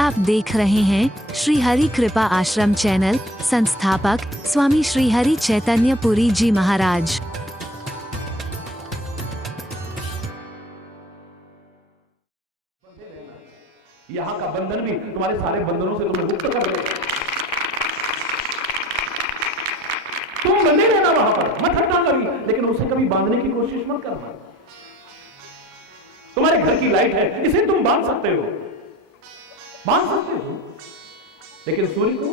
आप देख रहे हैं श्री हरि कृपा आश्रम चैनल। संस्थापक स्वामी श्री हरि चैतन्य पुरी जी महाराज। यहाँ का बंधन भी तुम्हारे सारे बंधनों से तुम्हें मुक्त कर देगा। तुम बंधे रहना वहां पर, मत हटना कभी, लेकिन उसे कभी बांधने की कोशिश मत करना। तुम्हारे घर की लाइट है, इसे तुम बांध सकते हो, लेकिन सूर्य को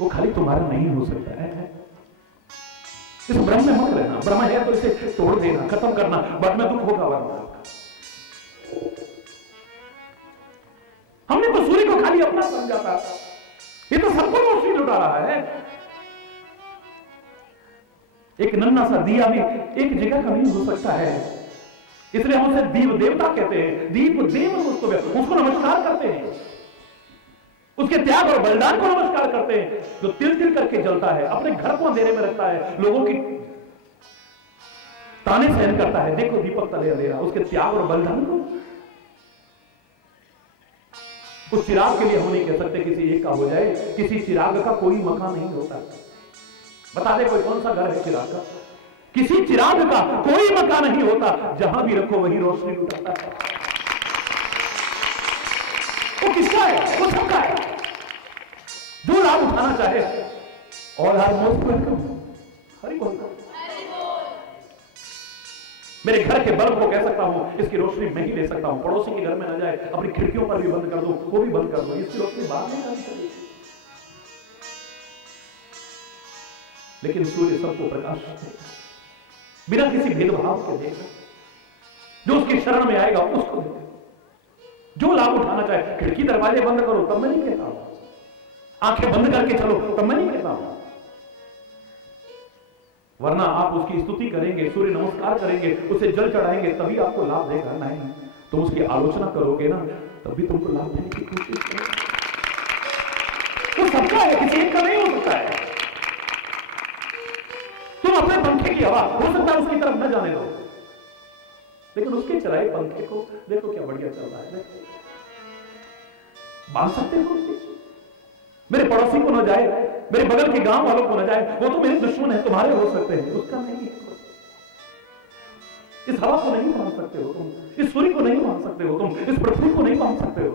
वो खाली तुम्हारा नहीं हो सकता है। इस ब्रह्म में मत रहना। ब्रह्म है तो इसे तोड़ देना, खत्म करना, बाद में दुख होगा वरना। हमने तो सूर्य को खाली अपना समझा था, ये तो सबको रोशनी लुटा रहा है। एक नन्हा सा दिया भी एक जगह का नहीं हो सकता है, इसलिए हम उसे दीप देवता कहते हैं। दीप देव उसको नमस्कार करते हैं, उसके त्याग और बलिदान को नमस्कार करते हैं, जो तिल तिल करके जलता है, अपने घर को अंधेरे में रखता है, लोगों की ताने सहन करता है। देखो दीपक तले अंधेरा, उसके त्याग और बलिदान को। उस चिराग के लिए हम नहीं कह सकते किसी एक का हो जाए, किसी चिराग का कोई मकान नहीं होता। बता दे कोई कौन सा घर है चिराग का? किसी चिराग का कोई मकान नहीं होता, जहां भी रखो वही रोशनी उठाता है। वो किसका है? वो सबका है, जो लाभ उठाना चाहे। और हर मोस्ट वेलकम। हरि बोल। मेरे घर के बल्ब को कह सकता हूं, इसकी रोशनी मैं ही ले सकता हूं, पड़ोसी के घर में ना जाए, अपनी खिड़कियों पर भी बंद कर दो, वो भी बंद कर दो, इसकी रोशनी बाहर नहीं आनी चाहिए। लेकिन सूर्य सबको प्रकाश देगा, बिना किसी भेदभाव के देगा। जो उसकी शरण में आएगा उसको देगा, जो लाभ उठाना चाहे। खिड़की दरवाजे बंद करो तब मैं नहीं कहता हूं, आंखें बंद करके चलो तब मैं नहीं कहता हूं, वरना आप उसकी स्तुति करेंगे, सूर्य नमस्कार करेंगे, उसे जल चढ़ाएंगे, तभी आपको लाभ देगा। नहीं तुम उसकी आलोचना करोगे ना, तब भी तुमको लाभ देने की कोशिश करोगे। तो सबका है, किसी एक का नहीं हो सकता है। तुम अपने पंखे की हवा हो सकता है उसकी तरफ न जाने दो, लेकिन उसके चलाए पंखे को देखो क्या बढ़िया चल रहा है। बांध सकते हो? मेरे पड़ोसी को न जाए, मेरे बगल के गांव वालों को न जाए, वो तो मेरे दुश्मन है, तुम्हारे हो सकते हैं, उसका नहीं है। इस हवा को नहीं बांध सकते हो तुम, इस सूर्य को नहीं बांध सकते हो तुम, इस पृथ्वी को नहीं बांध सकते हो।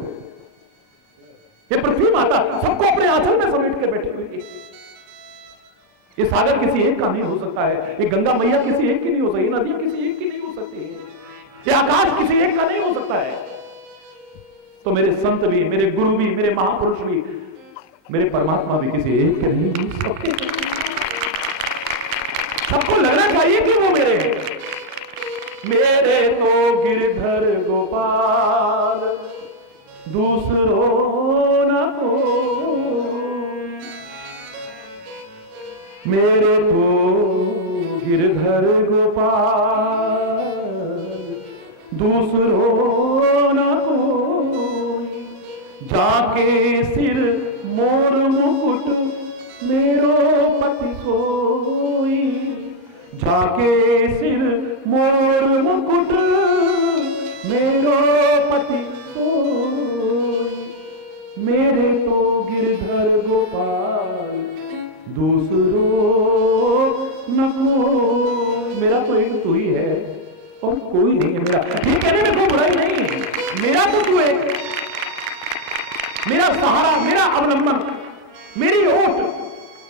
ये पृथ्वी माता सबको अपने आंचल में समेट के बैठी हुई है। ये सागर किसी एक का नहीं हो सकता है, ये गंगा मैया किसी एक की नहीं हो सकती, नदी किसी एक की नहीं हो सकती है, ये आकाश किसी एक का नहीं हो सकता है। तो मेरे संत भी, मेरे गुरु भी, मेरे महापुरुष भी, मेरे परमात्मा भी किसी एक के नहीं हो सकते। सबको लगना चाहिए कि वो मेरे हैं। मेरे तो गिरधर गोपाल, दूसरों न कोई। मेरे तो गिरधर गोपाल, दूसरों न कोई। जाके सिर मोर मुकुट मेरो पति सोई। जाके सिर मोर मुकुट मेरो पति सोई। मेरे तो गिरधर गोपाल, दूसरों न कोई। मेरा तो एक तू ही है और कोई नहीं है मेरा। ये कहने में कोई बुराई नहीं है, मेरा तो तू एक, मेरा सहारा, मेरा अवलंबन, मेरी ओट,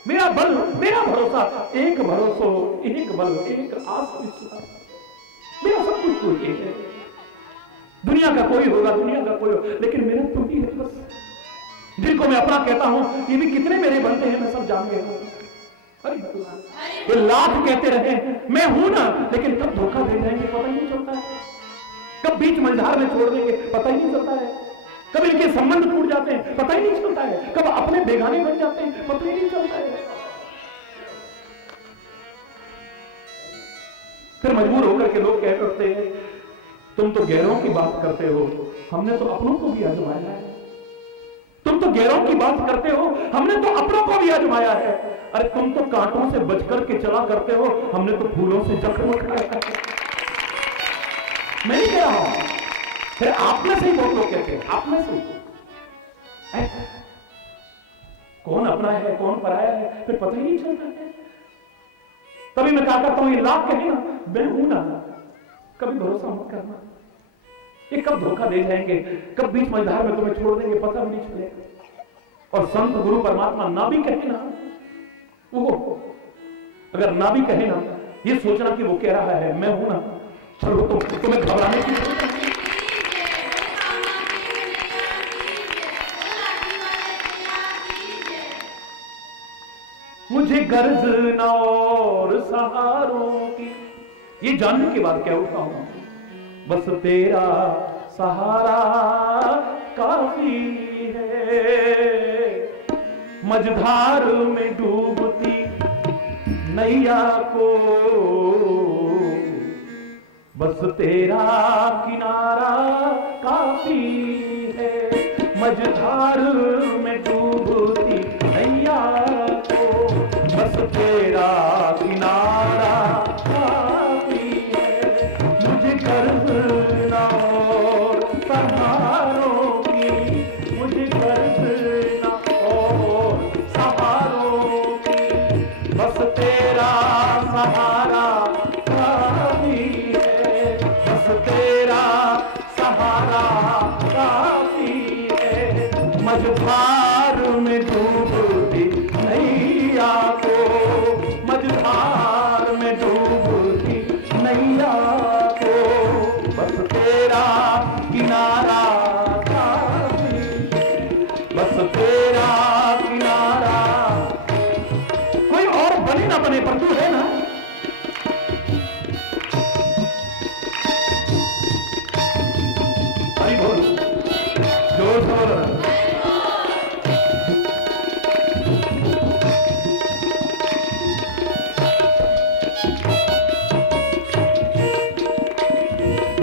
मेरा बल, मेरा भरोसा, एक भरोसा, एक बल, एक आस विश्वास, मेरा सब कुछ तू ही है। दुनिया का कोई होगा, दुनिया का कोई होगा, लेकिन मेरा तू ही है बस। जिनको मैं अपना कहता हूं, ये भी कितने मेरे बनते हैं मैं सब जान गया हूं। ये लाख कहते रहे मैं हूं ना, लेकिन कब धोखा दे जाएंगे पता ही नहीं चलता है, कब बीच मझधार में छोड़ देंगे पता ही नहीं चलता है, कब इनके संबंध टूट जाते हैं पता ही नहीं चलता है, कब अपने बेगाने बन जाते हैं पता ही नहीं चलता है। फिर मजबूर होकर के लोग कह करते हैं तुम तो गैरों की बात करते हो, हमने तो अपनों को भी आजमाया है। तुम तो गैरों की बात करते हो, हमने तो अपनों को भी आजमाया है। अरे तुम तो कांटों से बचकर के चला करते हो, हमने तो फूलों से जख्म खाया है। मैं नहीं कह रहा हूं, फिर आप में से ही बहुत लोग कहते हैं, आप में से ही कौन अपना है कौन पराया है फिर पता ही नहीं चलता है। तभी मैं कहा करता हूं ये लाख कहे ना मैं हूं ना, कभी भरोसा मत करना, ये कब धोखा दे जाएंगे, कब बीच मझधार में तुम्हें छोड़ देंगे पता भी नहीं चलेगा। और संत गुरु परमात्मा ना भी कहे ना, वो अगर ना भी कहे ना, ये सोचना कि वो कह रहा है मैं हूं ना, चलो तुम्हें घबराने की जरूरत नहीं। मुझे गर्ज न और सहारों की, ये जानने के बाद क्या उठाऊं, बस तेरा सहारा काफी है। मझधार में डूबती नैया को बस तेरा किनारा काफी है। मझधार में डूबती नैया को बस तेरा किनारा काफी है। मुझे गर्व न और सहारों की, मुझे गर्व न और सहारों की, बस तेरा सहारा काफी है। बस तेरा सहारा काफी है। मझधार में डूबती नैया को, मझधार में डूबती नैया को, बस तेरा किनारा काफी, बस तेरा किनारा। कोई और बने ना बने पर तू है ना। हरि बोल, जोर से बोलो ना।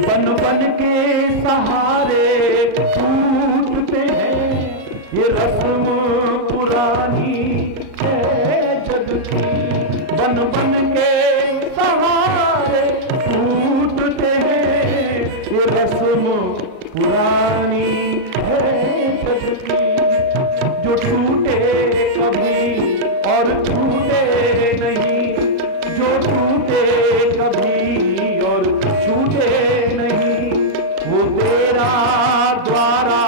बन बन के सहारे टूटते हैं, ये रस्म पुरानी है जग की। बन बन के सहारे टूटते हैं, ये रस्म पुरानी है जग की। जो टूटे कभी और टूटे नहीं, जो टूटे कभी और छूटे नहीं, वो तेरा द्वारा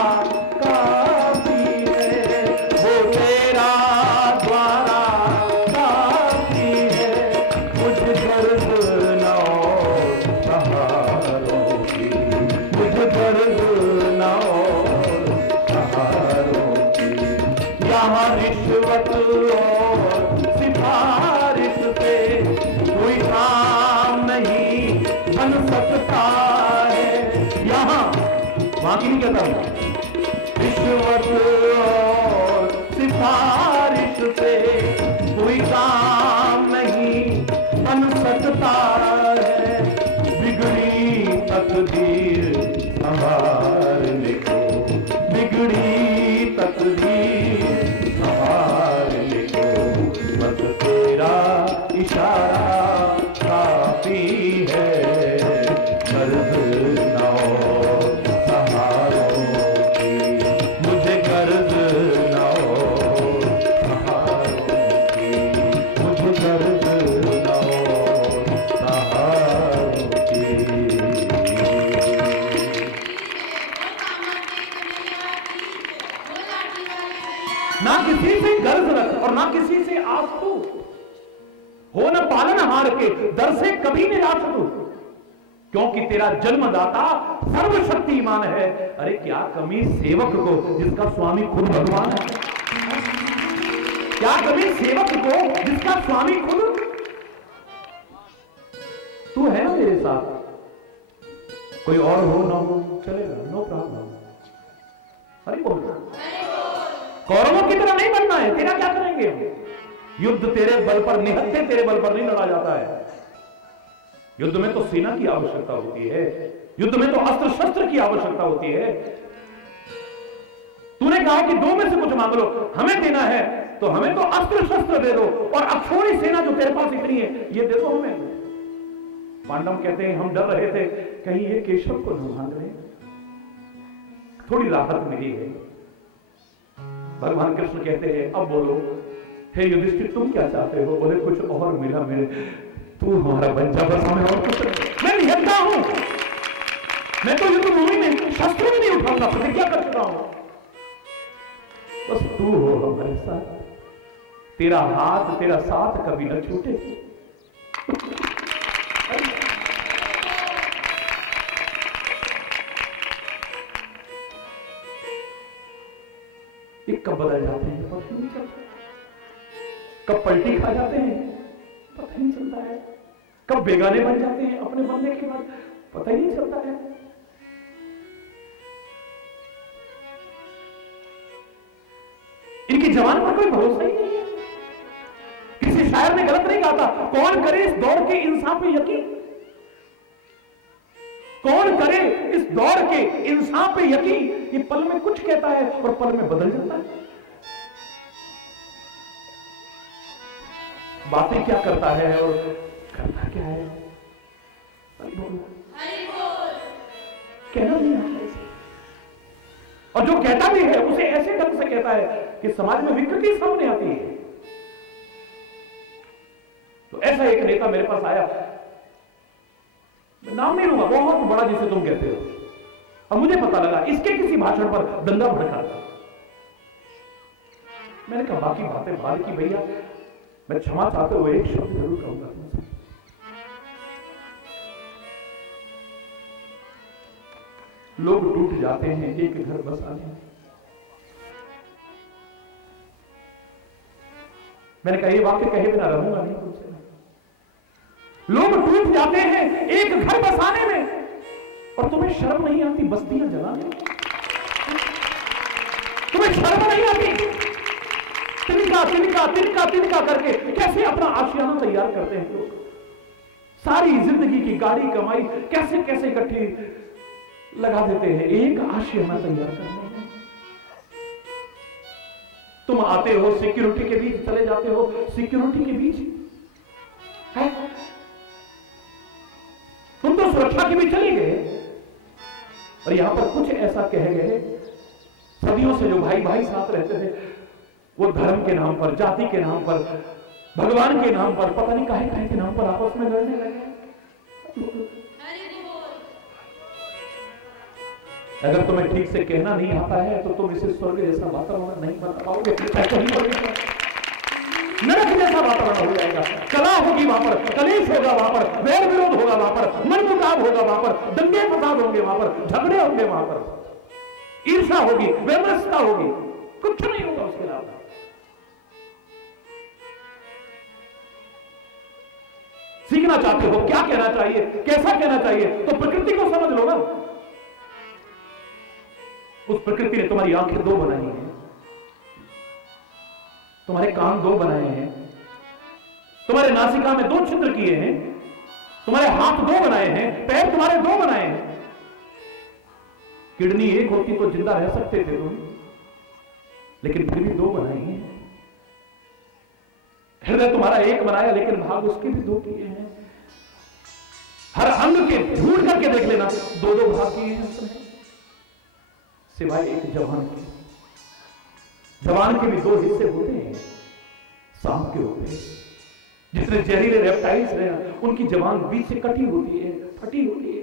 काफी है। वो तेरा द्वारा काफी है। मुझे गर्व न और सहारों की, मुझे गर्व न और सहारों की। यहाँ रिश्वत और सिफारिश से कोई काम नहीं बन सकता है। यहाँ वहां की नहीं कहता हूं, रिश्वत और सिफारिश से कोई काम नहीं बन सकता है। बिगड़ी तकदीर संभालने को, बिगड़ी तकदीर संभालने को, बस तेरा इशारा काफी है। गर्व न और सहारों की, मुझे गर्व न और सहारों की, मुझे गर्व न और सहारों की। ना किसी से गर्ज रख और ना किसी से आस तू, हो न पालनहार के दर से कभी निराश तू, क्योंकि तेरा जन्मदाता सर्वशक्तिमान है। अरे क्या कमी सेवक को जिसका स्वामी खुद भगवान है, क्या कमी सेवक को जिसका स्वामी खुद तू है ना मेरे साथ। कोई और हो ना हो चलेगा, नो प्रॉब्लम। अरे बोल, कौरवों की तरह नहीं बनना है। तेरा क्या करेंगे हम? युद्ध तेरे बल पर, निहत्थे तेरे बल पर नहीं लड़ा जाता है। युद्ध में तो सेना की आवश्यकता होती है, युद्ध में तो अस्त्र शस्त्र की आवश्यकता होती है। तूने कहा कि दो में से कुछ मांग लो, हमें देना है तो हमें तो अस्त्र शस्त्र दे दो, और अक्षोणी सेना जो तेरे पास इतनी है ये दे दो हमें। पांडव कहते हैं हम डर रहे थे कहीं ये केशव को न मांग रहे, थोड़ी राहत मिली है। भगवान कृष्ण कहते हैं अब बोलो हे युधिष्ठिर तुम क्या चाहते हो? बोले कुछ और मिला मेरे, तू हमारा बन जा बस, हमें और कुछ नहीं। मैं निहत्था हूं, मैं तो युद्ध भूमि में शस्त्र भी नहीं उठाऊंगा, प्रतिज्ञा कर चुका हूं, बस तू हो हमारे साथ, तेरा हाथ तेरा साथ कभी न छूटे। ये कब बदल जाते हैं पता नहीं चलता, कब पलटी खा जाते हैं पता नहीं चलता है, कब बेगाने बन जाते हैं अपने बनने के बाद पता ही नहीं चलता है। इनकी जवान पर कोई भरोसा ही नहीं है। किसी शायर ने गलत नहीं कहा था, कौन करे इस दौड़ के इंसान पे यकीन, कौन करे इस दौड़ के इंसान पे यकीन। ये पल में कुछ कहता है और पल में बदल जाता है। बातें क्या करता है और करता क्या है, कहना नहीं आता इसे। और जो कहता भी है उसे ऐसे ढंग से कहता है कि समाज में विकृति सामने आती है। तो ऐसा एक नेता मेरे पास आया, नाम नहीं लूंगा, बहुत बड़ा जिसे तुम कहते हो, और मुझे पता लगा इसके किसी भाषण पर दंगा भड़का था। मैंने कहा बाकी बातें बाद की भैया, मैं क्षमा चाहते हुए एक शब्द जरूर कहूंगा तुमसे। लोग टूट जाते हैं एक घर बसाने में। मैंने कहा ये वाक्य कहे बिना रहूंगा नहीं तुमसे। लोग टूट जाते हैं एक घर बसाने में, और तुम्हें शर्म नहीं आती बस्तियां जलाने में? तुम्हें शर्म नहीं आती? तिनका तिनका तिनका तिनका करके कैसे अपना आशियाना तैयार करते हैं लोग। सारी जिंदगी की गाड़ी कमाई कैसे कैसे इकट्ठी लगा देते हैं एक आशियाना तैयार करने में। तुम आते हो सिक्योरिटी के बीच, चले जाते हो सिक्योरिटी के बीच है? तुम तो सुरक्षा के बीच चले गए, और यहां पर कुछ ऐसा कह गए, सदियों से जो भाई भाई साथ रहते थे वो धर्म के नाम पर, जाति के नाम पर, भगवान के नाम पर, पता नहीं काहे काहे के नाम पर आपस में लड़ने लगे। अगर तुम्हें ठीक से कहना नहीं आता है तो तुम इसे स्वर्ग जैसा वातावरण नहीं बना पाओगे, नरक जैसा वातावरण हो जाएगा। कला होगी वहां पर, कलेश होगा वहां पर, वैर विरोध होगा वहां पर, मनमुटाव होगा वहां पर, दंगे फसाद होंगे वहां पर, झगड़े होंगे वहां पर, ईर्ष्या होगी, व्यवस्था होगी, कुछ नहीं होगा उसके अलावा। सीखना चाहते हो क्या कहना चाहिए, कैसा कहना चाहिए, तो प्रकृति को समझ लो ना। उस प्रकृति ने तुम्हारी आंखें दो बनाई हैं, तुम्हारे कान दो बनाए हैं, तुम्हारे नासिका में दो छिद्र किए हैं, तुम्हारे हाथ दो बनाए हैं, पैर तुम्हारे दो बनाए हैं। किडनी एक होती तो जिंदा रह सकते थे तुम, लेकिन फिर भी दो बनाई हैं। हृदय तुम्हारा एक बनाया, लेकिन भाग उसके भी दो किए हैं। हर अंग के ढूंढ करके देख लेना, दो दो भाग किए हैं उसने, सिवाय एक जवान के। जवान के भी दो हिस्से होते हैं, सांप के होते हैं। जितने जहरीले रेप्टाइल्स हैं उनकी जवान बीच से कटी होती है, फटी होती है।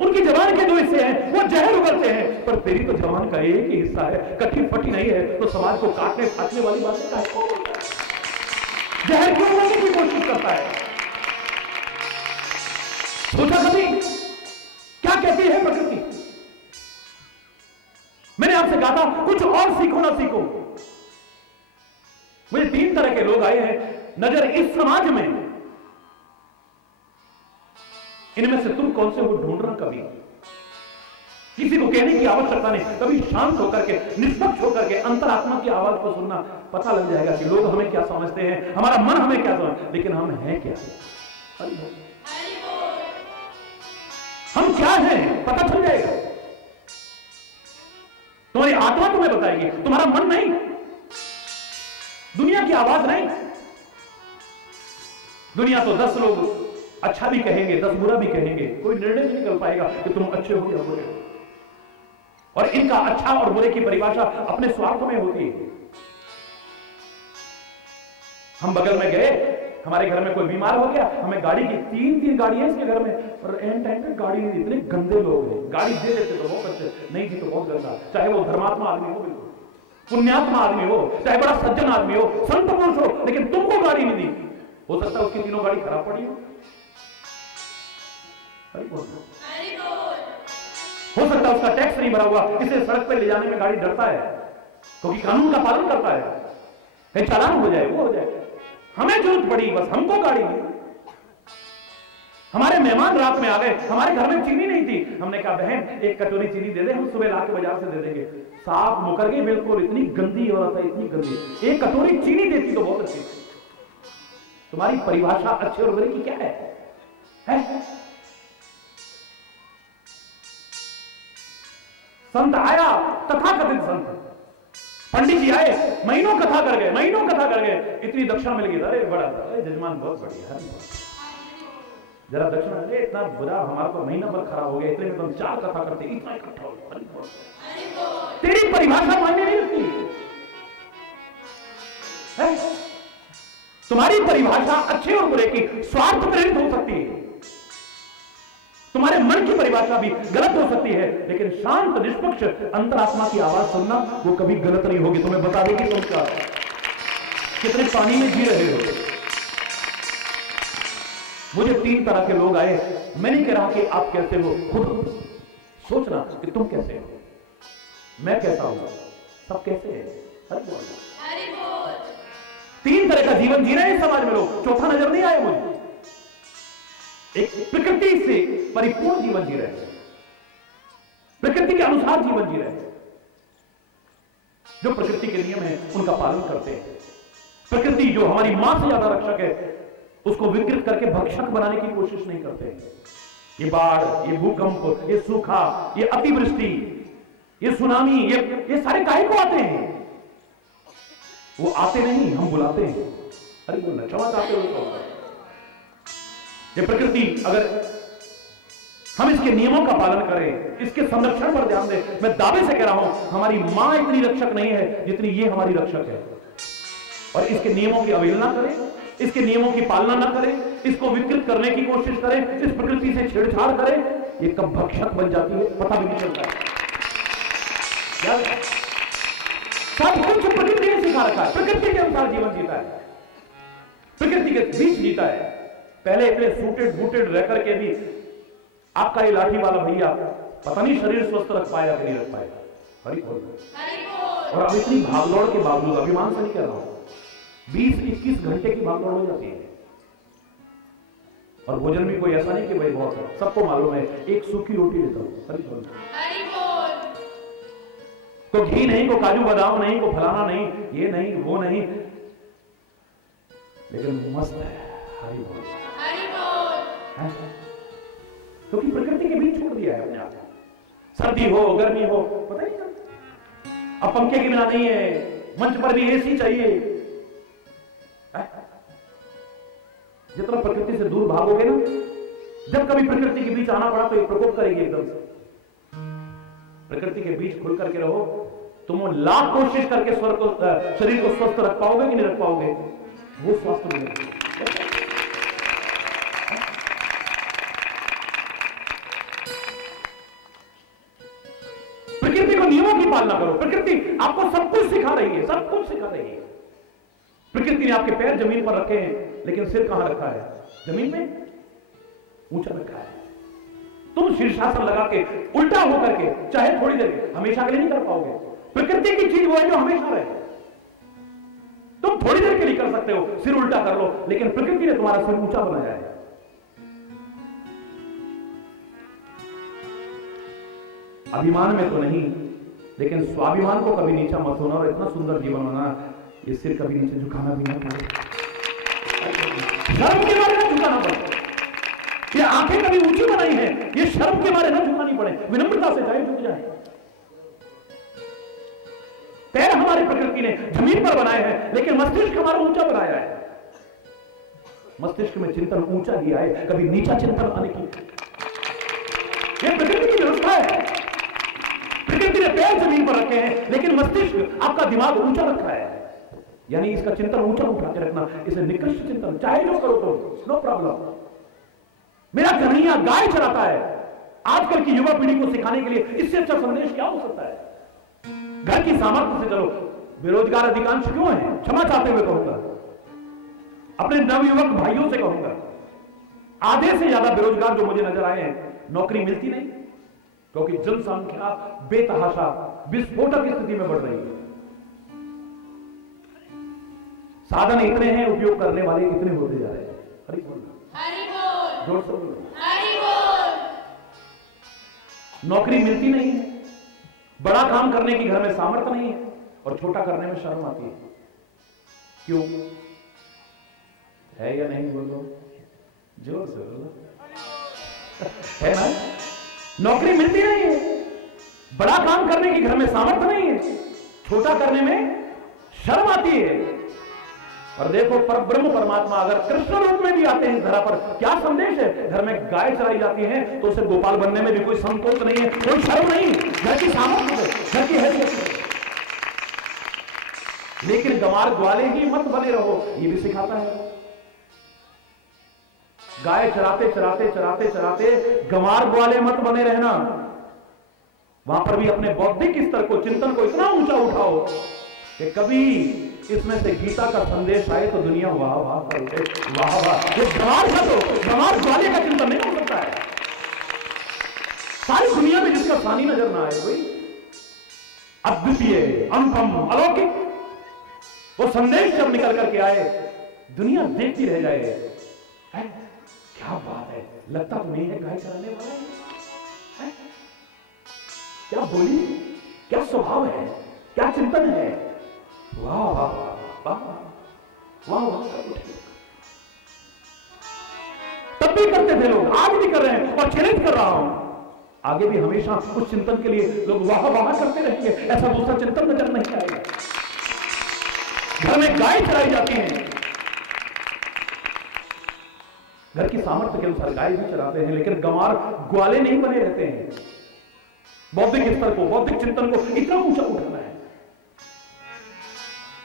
उनकी जवान के दो हिस्से हैं, वो जहर उगलते हैं, पर तेरी तो जवान का एक ही हिस्सा है, कटी फटी नहीं है, तो समाज को काटने फाटने वाली बातें क्या है? जहर क्यों उगलने की कोशिश करता है? सोचा कभी क्या कहती है प्रकृति? मैंने आपसे कहा था कुछ और सीखो ना सीखो। मुझे तीन तरह के लोग आए हैं नजर इस समाज में, इनमें से तुम कौन से हो ढूंढना। कभी किसी को कहने की आवश्यकता नहीं, कभी शांत होकर के, निष्पक्ष होकर के अंतरात्मा की आवाज को सुनना, पता लग जाएगा कि लोग हमें क्या समझते हैं, हमारा मन हमें क्या समझ, लेकिन हम हैं क्या, हम क्या हैं पता चल जाएगा। तुम्हारी आत्मा तुम्हें बताएगी, तुम्हारा मन नहीं, दुनिया की आवाज नहीं। दुनिया तो 10 लोग अच्छा भी कहेंगे, 10 बुरा भी कहेंगे, कोई निर्णय नहीं निकल पाएगा कि तुम अच्छे हो या बुरे हो। और इनका अच्छा और बुरे की परिभाषा अपने स्वार्थ में होती है। हम बगल में गए, हमारे घर में कोई बीमार हो गया, हमें गाड़ी की 3-3 गाड़ियां इसके घर में, और एंड टाइम पे गाड़ी नहीं, इतने गंदे लोग हैं, गाड़ी दे देते तो बहुत अच्छे, नहीं थी तो बहुत गंदा। चाहे वो धर्मात्मा आदमी हो, बिल्कुल पुण्यात्मा आदमी हो, चाहे बड़ा सज्जन आदमी हो, संत पुरुष हो, लेकिन तुमको गाड़ी नहीं दी, हो सकता है उसकी तीनों गाड़ी खराब पड़ी हो। हो सकता है उसका टैक्स नहीं भरा हुआ, इसे सड़क पर ले जाने में गाड़ी डरता है, क्योंकि कानून का पालन करता है, कहीं चालान हो जाए, वो हो जाए। हमें जरूरत पड़ी, बस हमको गाड़ी नहीं। हमारे मेहमान रात में आ गए, हमारे घर में चीनी नहीं थी, हमने कहा बहन एक कटोरी चीनी दे दे, हम सुबह ला के बाजार से दे देंगे। साफ मुकर गई, बिल्कुल इतनी गंदी औरत है, इतनी गंदी। एक कटोरी चीनी देती तो बहुत अच्छी। तुम्हारी परिभाषा अच्छे और बुरे की क्या है? संत आया, तथाकथित संत, पंडित जी आए, महीनों कथा कर गए, महीनों कथा कर गए, इतनी दक्षिणा मिल गई। अरे बड़ा, अरे जजमान बहुत बढ़िया, जरा दक्षिणा, अरे इतना बुरा, हमारा तो महीना भर खराब हो गया, इतने में तुम 4 कथा करते, इतना इकट्ठा हो गया। तेरी परिभाषा मान्य नहीं लगती है? तुम्हारी परिभाषा अच्छे और बुरे की स्वार्थ प्रेरित हो सकती है, तुम्हारे मन की परिभाषा भी गलत हो सकती है, लेकिन शांत निष्पक्ष अंतरात्मा की आवाज सुनना वो कभी गलत नहीं होगी। तुम्हें बता देगी तुम क्या कितने पानी में जी रहे हो। मुझे 3 तरह के लोग आए, मैं नहीं कह रहा कि आप कैसे हो, खुद सोचना कि तुम कैसे हो, मैं कैसा हूं, सब कैसे हैं। 3 तरह का जीवन जी रहे हैं समाज में लोग, चौथा नजर नहीं आए मुझे। एक प्रकृति से परिपूर्ण जीवन जी रहे हैं, प्रकृति के अनुसार जीवन जी रहे हैं, जो प्रकृति के नियम है उनका पालन करते हैं। प्रकृति जो हमारी मां से ज्यादा रक्षक है, उसको विकृत करके भक्षक बनाने की कोशिश नहीं करते। ये बाढ़, ये भूकंप, ये सूखा, ये अतिवृष्टि, ये सुनामी, ये सारे काहे को आते हैं? वो आते नहीं, हम बुलाते हैं। अरे बोलना क्षमा चाहते हो, ये प्रकृति अगर हम इसके नियमों का पालन करें, इसके संरक्षण पर ध्यान दें, मैं दावे से कह रहा हूं हमारी मां इतनी रक्षक नहीं है जितनी ये हमारी रक्षक है। और इसके नियमों की अवहेलना करें, इसके नियमों की पालना ना करें, इसको विकृत करने की कोशिश करें, इस प्रकृति से छेड़छाड़ करें, ये कब भक्षक बन जाती है पता भी नहीं चलता है। सब कुछ प्रकृति ने सिखा रखा है, प्रकृति के अनुसार जीवन जीता है, प्रकृति के बीच जीता है। पहले इतने सूटेड बूटेड रह करके भी आपका ये लाठी वाला भैया पता नहीं शरीर स्वस्थ रख पाएगा कि नहीं रख पाएगा। हरि बोल। और अब इतनी भागदौड़ के बावजूद, अभिमान से नहीं कह रहा हूं, 20-21 घंटे की भागदौड़ हो जाती है। और भोजन भी कोई ऐसा नहीं कि भाई बहुत है, सबको मालूम है, एक सूखी रोटी लेता हूं। हरि बोल। तो घी नहीं, को काजू बादाम नहीं, को फलाना नहीं, ये नहीं, वो नहीं, लेकिन मस्त है। हरि बोल। क्योंकि प्रकृति के बीच छोड़ दिया है अपने आप को। सर्दी हो, गर्मी हो, पता नहीं चलता। अब पंखे के बिना नहीं है, मंच पर भी एसी चाहिए। जितना प्रकृति से दूर भागोगे ना, जब कभी प्रकृति के बीच आना पड़ा तो ये प्रकोप करेगी एकदम से। प्रकृति के बीच खुल करके रहो, तुम लाख कोशिश करके स्वर को, शरीर को स्वस्थ रख पाओगे कि नहीं रख पाओगे, वो स्वस्थ मिलेगा। प्रकृति को नियमों की पालना करो। प्रकृति आपको सब कुछ सिखा रही है, सब कुछ सिखा रही है। प्रकृति ने आपके पैर जमीन पर रखे हैं, लेकिन सिर कहां रखा है? जमीन में ऊंचा रखा है। तुम शीर्षासन लगा के उल्टा होकर के चाहे थोड़ी देर, हमेशा के लिए नहीं कर पाओगे। प्रकृति की चीज वो है जो हमेशा रहे। तुम थोड़ी देर के लिए कर सकते हो, सिर उल्टा कर लो, लेकिन प्रकृति ने तुम्हारा सिर ऊंचा बनाया है। अभिमान में तो नहीं, लेकिन स्वाभिमान को कभी नीचा मत होना और इतना सुंदर जीवन होना, ये सिर कभी नीचे झुकाना भी ना पड़े, शर्म के मारे ना झुकाना पड़े। ये आंखें कभी ऊंची बनाई है, ये शर्म के मारे ना झुकानी पड़े, विनम्रता से चाहे झुक जाए। पैर हमारी प्रकृति ने जमीन पर बनाए हैं, लेकिन मस्तिष्क हमारा ऊंचा बनाया है। मस्तिष्क में चिंतन ऊंचा दिया है, कभी नीचा चिंतन आने की। ये प्रकृति की व्यवस्था है। प्रकृति ने पैर जमीन पर रखे हैं, लेकिन मस्तिष्क आपका दिमाग ऊंचा रखा है, यानी इसका चिंतन ऊंचा उठा के रखना, इसे निकृष्ट चिंतन, चाहे जो करो तो नो प्रॉब्लम। मेरा कन्हैया गाय चराता है। आजकल की युवा पीढ़ी को सिखाने के लिए इससे अच्छा संदेश क्या हो सकता है? घर की सामर्थ्य से चलो। बेरोजगार अधिकांश क्यों है? क्षमा चाहते हुए कहूंगा, अपने नवयुवक भाइयों से कहूंगा, आधे से ज्यादा बेरोजगार जो मुझे नजर आए हैं, नौकरी मिलती नहीं, क्योंकि जनसंख्या बेतहाशा विस्फोटक स्थिति में बढ़ रही है। साधन इतने हैं, उपयोग करने वाले इतने होते जा रहे हैं। हरि बोल, हरि बोल, जोर से बोलो, हरि बोल। नौकरी मिलती नहीं है, बड़ा काम करने की घर में सामर्थ्य नहीं है, और छोटा करने में शर्म आती है। क्यों है या नहीं? बोलो, जोर से बोलो, है ना? नौकरी मिलती नहीं है, बड़ा काम करने की घर में सामर्थ्य नहीं है, छोटा करने में शर्म आती है। और देखो, पर ब्रह्म परमात्मा अगर कृष्ण रूप में भी आते हैं इस धरा पर, क्या संदेश है? घर में गाय चराई जाती है तो उसे गोपाल बनने में भी कोई संकोच नहीं है, कोई शर्म नहीं, घर की सामर्थ्य है, घर की हैसियत है। लेकिन गंवार ग्वाले ही मत बने रहो, ये भी सिखाता है। गाय चराते चराते चराते चराते गंवार ग्वाले मत बने रहना। वहां पर भी अपने बौद्धिक स्तर को, चिंतन को इतना ऊंचा उठाओ कि कभी इसमें से गीता का संदेश आए तो दुनिया वाह वाह कर उठे, वाह वाह। ये गंवार का तो गंवार ग्वाले का चिंतन नहीं हो सकता है। सारी दुनिया में जिसका सानी नजर ना आए, कोई अद्वितीय, अनुपम, अलौकिक, वो संदेश जब निकल करके आए, दुनिया देखती रह जाए, है? क्या बात है, लगता तो नहीं है गाय चराने वाला है? क्या बोली, क्या स्वभाव है, क्या चिंतन है, वाह वाह वाह वाह वाह। तब भी करते थे लोग, आज भी कर रहे हैं, और चैलेंज कर रहा हूं, आगे भी हमेशा उस चिंतन के लिए लोग वाह वाह करते रहेंगे। ऐसा दूसरा चिंतन नजर नहीं आएगा। घर में गाय चराई जाती है, घर की सामर्थ्य के अनुसार गाय भी चराते हैं, लेकिन गंवार ग्वाले नहीं बने रहते हैं। बौद्धिक स्तर को, बौद्धिक चिंतन को इतना ऊंचा उठाना है,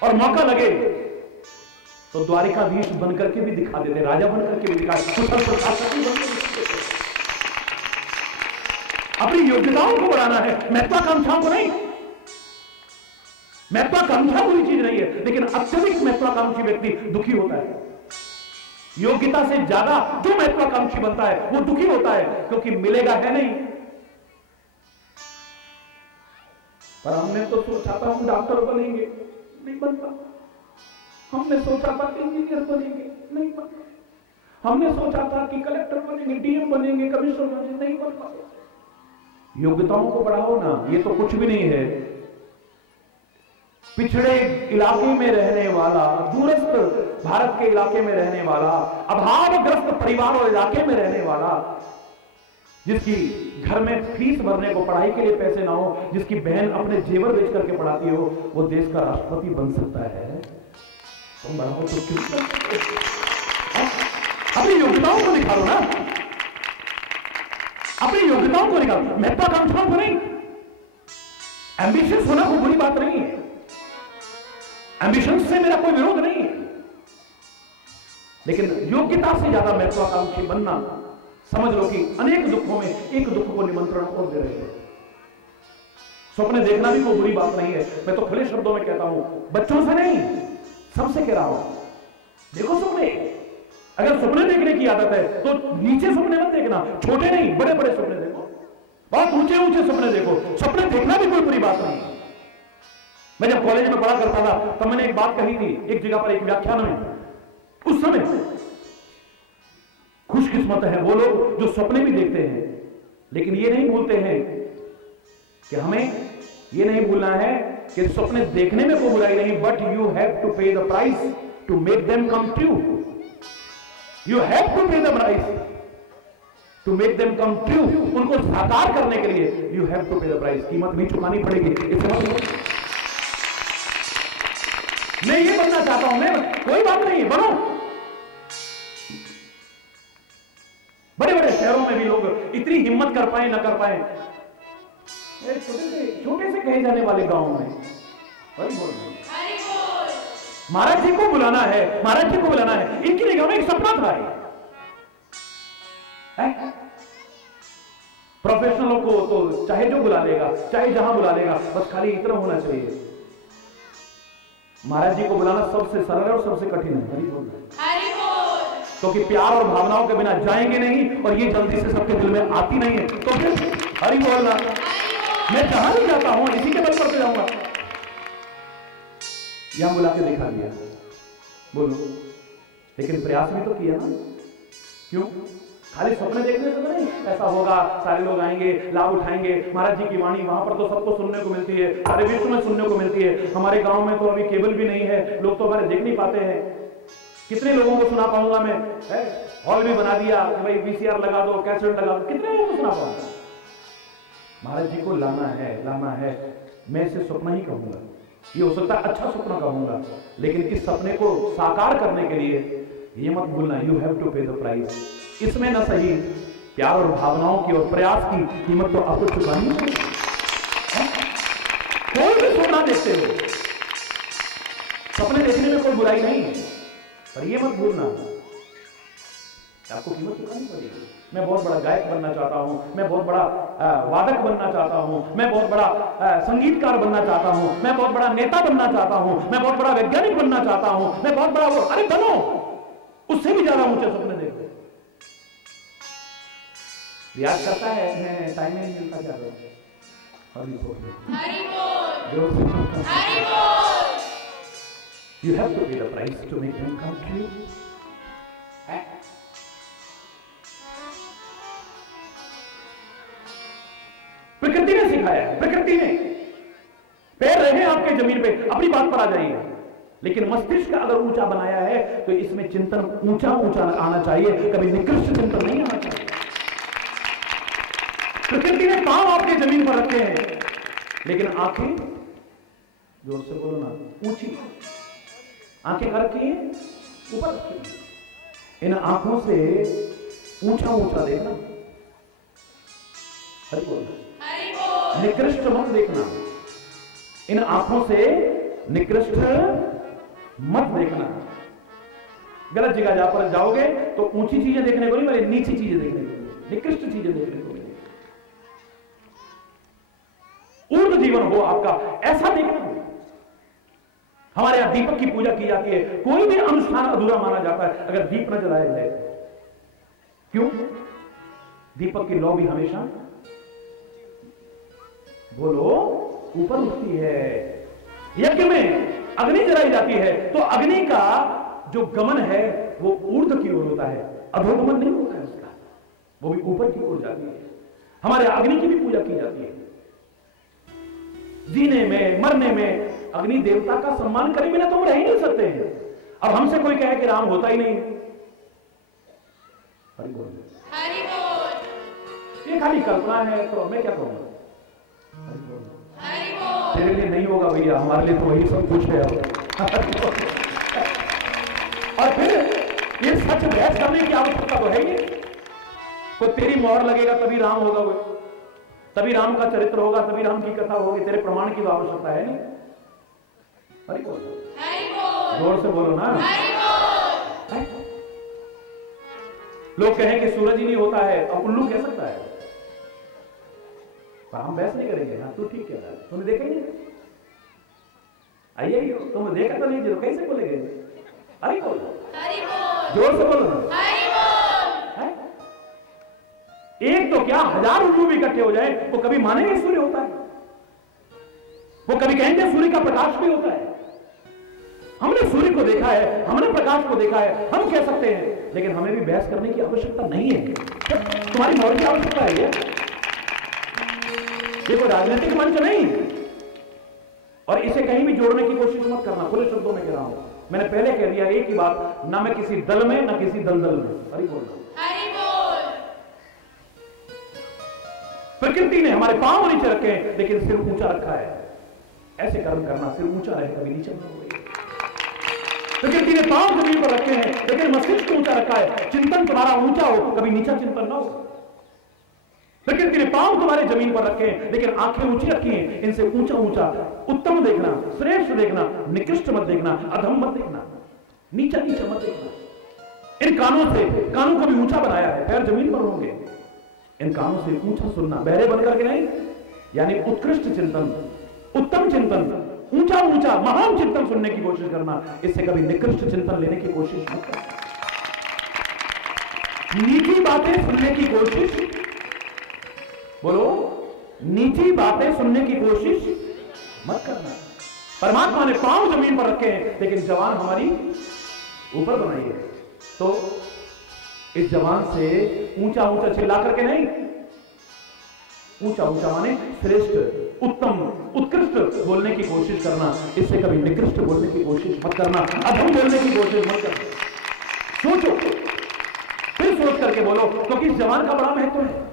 और मौका लगे तो द्वारिकाधीश बनकर के भी दिखा देते, राजा बनकर के भी दिखा, अपनी योग्यताओं को बढ़ाना है, महत्वाकांक्षाओं को नहीं। महत्वाकांक्षा बुरी चीज नहीं है, लेकिन अत्यधिक महत्वाकांक्षी व्यक्ति दुखी होता है। योग्यता से ज्यादा जो महत्वाकांक्षी बनता है वो दुखी होता है, क्योंकि मिलेगा है नहीं। पर हमने तो सोचा था हम डॉक्टर बनेंगे, नहीं बनता। हमने सोचा था कि इंजीनियर बनेंगे, नहीं बनता। हमने सोचा था कि कलेक्टर बनेंगे, डीएम बनेंगे, कमिश्नर बनेंगे, नहीं बनता। योग्यताओं को बढ़ाओ ना, ये तो कुछ भी नहीं है। पिछड़े इलाके में रहने वाला, दूरस्थ भारत के इलाके में रहने वाला, अभावग्रस्त परिवार और इलाके में रहने वाला, जिसकी घर में फीस भरने को, पढ़ाई के लिए पैसे ना हो, जिसकी बहन अपने जेवर बेच करके पढ़ाती हो, वो देश का राष्ट्रपति बन सकता है। तुम बढ़ाओ तो क्यों? अपनी योग्यताओं को निखारो ना, अपनी योग्यताओं को निखारो, महत्वाकांक्षाओं को नहीं। एम्बिशियस होना कोई बुरी बात नहीं है, एम्बिशन से मेरा कोई विरोध नहीं है, लेकिन योग्यता से ज्यादा महत्वाकांक्षी बनना, समझ लो कि अनेक दुखों में एक दुख को निमंत्रण और दे रहे हैं। सपने देखना भी कोई बुरी बात नहीं है। मैं तो खुले शब्दों में कहता हूं, बच्चों से नहीं, सबसे कह रहा हूं, देखो सपने। अगर सपने देखने की आदत है तो नीचे सपने मत देखना, छोटे नहीं, बड़े बड़े सपने देखो, बहुत ऊंचे ऊंचे सपने देखो। सपने देखना भी कोई बुरी बात नहीं। मैं जब कॉलेज में पढ़ा करता था तब मैंने एक बात कही थी एक जगह पर, एक व्याख्यान में। उस समय खुशकिस्मत है वो लोग जो सपने भी देखते हैं, लेकिन ये नहीं भूलते हैं कि हमें ये नहीं भूलना है कि सपने देखने में कोई बुराई नहीं, but you have to pay the price to make them come true. You have to pay the price to make them come true. उनको साकार करने के लिए you have to pay the price, कीमत भी चुकानी पड़ेगी। मैं ये बनना चाहता हूं, मैं कोई बात नहीं, बनो। बड़े बड़े शहरों में भी लोग इतनी हिम्मत कर पाए ना कर पाए, छोटे से कहे जाने वाले गांव में महाराज जी को बुलाना है, महाराज जी को बुलाना है। इनकी निगाह में एक सपना था प्रोफेशनलों को तो चाहे जो बुला लेगा, चाहे जहां बुला लेगा, बस खाली इतना होना चाहिए। महाराज जी को बुलाना सबसे सरल है और सबसे कठिन है, क्योंकि प्यार और भावनाओं के बिना जाएंगे नहीं, और ये जल्दी से सबके दिल में आती नहीं है। तो फिर हरि बोलना, मैं जहां भी जाता हूं इसी के बल पर जाऊंगा। यहां बुला के दिखा दिया, बोलो, लेकिन प्रयास भी तो किया ना। क्यों? खाली सपने देखने से तो नहीं ऐसा होगा, सारे लोग आएंगे, लाभ उठाएंगे। महाराज जी की वाणी वहां पर तो सबको सुनने को मिलती है, सारे विश्व में सुनने को मिलती है। हमारे गांव में तो अभी केबल भी नहीं है, लोग तो हमारे देख नहीं पाते हैं। कितने लोगों को सुना पाऊंगा मैं? हॉल भी बना दिया कि भाई वीसीआर लगा दो, कैसेट लगा दो, कितने लोगों को सुना पाऊंगा? महाराज जी को लाना है, लाना है। मैं इसे सपना ही कहूंगा, ये हो सकता है अच्छा सपना कहूंगा, लेकिन इस सपने को साकार करने के लिए ये मत भूलना, you have to pay the price. इसमें न सही प्यार और भावनाओं की और प्रयास की कीमत तो आपको चुकानी है। कोई भी सपना देखते हो, सपने देखने में कोई बुराई नहीं है, पर ये मत भूलना आपको कीमत चुकानी पड़ेगी। मैं बहुत बड़ा गायक बनना चाहता हूं, मैं बहुत बड़ा वादक बनना चाहता हूं, मैं बहुत बड़ा संगीतकार बनना चाहता हूं, मैं बहुत बड़ा नेता बनना चाहता हूं, मैं बहुत बड़ा वैज्ञानिक बनना चाहता हूं, मैं बहुत बड़ा वो, अरे बनो, उससे भी ज्यादा ऊंचे सपने देखो। याद करता है, टाइम नहीं मिलता, क्या करें? You have to pay the price to make them come true. प्रकृति ने सिखाया है, प्रकृति ने। पैर रहे आपके जमीन पे, अपनी बात पर आ जाइए, लेकिन मस्तिष्क अगर ऊंचा बनाया है तो इसमें चिंतन ऊंचा ऊंचा आना चाहिए, कभी निकृष्ट चिंतन नहीं आना चाहिए। प्रकृति ने पांव आपके जमीन पर रखे हैं, लेकिन आंखें, जोर से बोलो ना, ऊंची आंखें कर रखी हैं, ऊपर रखी। इन आंखों से ऊंचा ऊंचा देखना, हरि बोल, निकृष्ट मत देखना। इन आंखों से निकृष्ट मत देखना। गलत जगह जहां पर जाओगे तो ऊंची चीजें देखने को नहीं मिले, नीची चीजें देखने को मिले, निकृष्ट चीजें देखने को मिले। ऊर्ध्व जीवन हो आपका, ऐसा देखना हो। हमारे यहां दीपक की पूजा की जाती है, कोई भी अनुष्ठान अधूरा माना जाता है अगर दीप न जलाया जाए। क्यों? दीपक की लौ भी हमेशा, बोलो, ऊपर उठती है। यज्ञ में अग्नि जलाई जाती है तो अग्नि का जो गमन है वो ऊर्ध्व की ओर होता है, अधोगमन नहीं होता है उसका, वो भी ऊपर की ओर जाती है। हमारे अग्नि की भी पूजा की जाती है। जीने में मरने में अग्नि देवता का सम्मान करे बिना तो हम रह ही नहीं सकते हैं। अब हमसे कोई कहे कि राम होता ही नहीं, हरि बोल, ये खाली कल्पना है, तो मैं क्या कहूंगा? तेरे लिए नहीं होगा भैया, हमारे लिए तो वही सब कुछ है। और फिर ये सच बहस करने की आवश्यकता तो है ही। कोई तेरी मोहर लगेगा तभी राम होगा, वो तभी राम का चरित्र होगा, तभी राम की कथा होगी, तेरे प्रमाण की तो आवश्यकता है नहीं। हरि बोल, जोर से बोलो ना। लोग कहें कि सूरज ही नहीं होता है, अब उल्लू कह सकता है, पर हम बहस नहीं करेंगे। हाँ, तू ठीक कह रहा है, तुमने देखा नहीं? आइए, तुम देखा तो नहीं, जो कैसे बोलेंगे? अरे बोल, जोर से बोलो। एक तो क्या, 1000 उल्लू भी इकट्ठे हो जाए वो कभी मानेंगे सूर्य होता है? वो कभी कहेंगे सूर्य का प्रकाश भी होता है? हमने सूर्य को देखा है, हमने प्रकाश को देखा है, हम कह सकते हैं, लेकिन हमें भी बहस करने की आवश्यकता नहीं है। तुम्हारी मोहर की आवश्यकता है। ये कोई राजनीतिक मंच नहीं, और इसे कहीं भी जोड़ने की कोशिश मत करना। खुले शब्दों में कह रहा हूं, मैंने पहले कह दिया एक ही बात, ना मैं किसी दल में ना किसी दलदल में। हरि बोल, प्रकृति ने हमारे पांव नीचे रखे हैं लेकिन सिर ऊंचा रखा है। ऐसे कर्म करना, सिर ऊंचा रहे, कभी नीचे न हो। प्रकृति ने पांव जमीन पर रखे हैं लेकिन मस्तिष्क ऊंचा रखा है। चिंतन तुम्हारा ऊंचा हो, कभी नीचा चिंतन ना हो। प्रकृति ने पांव तुम्हारे जमीन पर रखे हैं, लेकिन आंखें ऊंची रखी हैं। इनसे ऊंचा ऊंचा उत्तम देखना, श्रेष्ठ देखना, निकृष्ट मत देखना, अधम मत देखना, नीचा नीचा मत देखना। इन कानों से, कानों को भी ऊंचा बनाया है, पैर जमीन पर होंगे। इन कानों से ऊंचा सुनना, बहरे बनकर के नहीं, यानी उत्कृष्ट चिंतन, उत्तम चिंतन, ऊंचा ऊंचा महान चिंतन सुनने की कोशिश करना। इससे कभी निकृष्ट चिंतन लेने की कोशिश मत करना। नीची बातें सुनने की कोशिश, बोलो, नीची बातें सुनने की कोशिश मत करना। परमात्मा ने पांव जमीन पर रखे हैं, लेकिन जवान हमारी ऊपर बनाई है। तो इस जवान से ऊंचा ऊंचा चिल्ला करके नहीं, ऊंचा ऊंचा माने श्रेष्ठ, उत्तम, उत्कृष्ट बोलने की कोशिश करना। इससे कभी निकृष्ट बोलने की कोशिश मत करना, अधम बोलने की कोशिश मत करना। सोचो, फिर सोच करके बोलो, क्योंकि इस जवान का बड़ा महत्व है।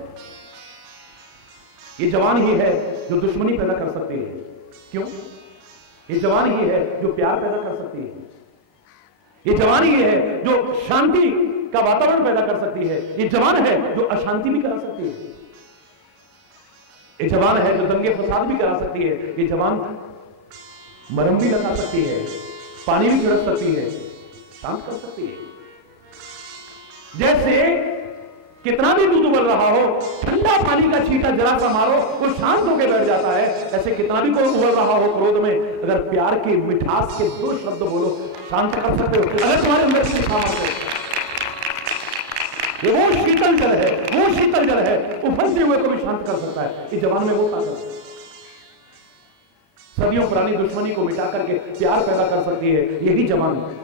ये जवान ही है जो दुश्मनी पैदा कर सकती है। क्यों? ये जवान ही है जो प्यार पैदा कर सकती है। ये जवान ही है जो शांति का वातावरण पैदा कर सकती है। ये जवान है जो अशांति भी करा सकती है। ये जवान है जो दंगे फसाद भी करा सकती है। ये जवान मरहम भी लगा सकती है, पानी भी छिड़क सकती है, शांत कर सकती है। जैसे कितना भी दूध उबल रहा हो, ठंडा पानी का छींटा जरा सा मारो, वो शांत होकर बैठ जाता है। ऐसे कितना भी कोई उबल रहा हो क्रोध में, अगर प्यार की मिठास के दो शब्द बोलो, शांत कर सकते हो। अगर तुम्हारे अंदर से सामर्थ्य है, ये वो शीतल जल है, वो शीतल जल है, उबलते हुए को भी शांत कर सकता है। इस जवान में वो ताकत है। सदियों पुरानी दुश्मनी को मिटा करके प्यार पैदा कर सकती है यही जवान है।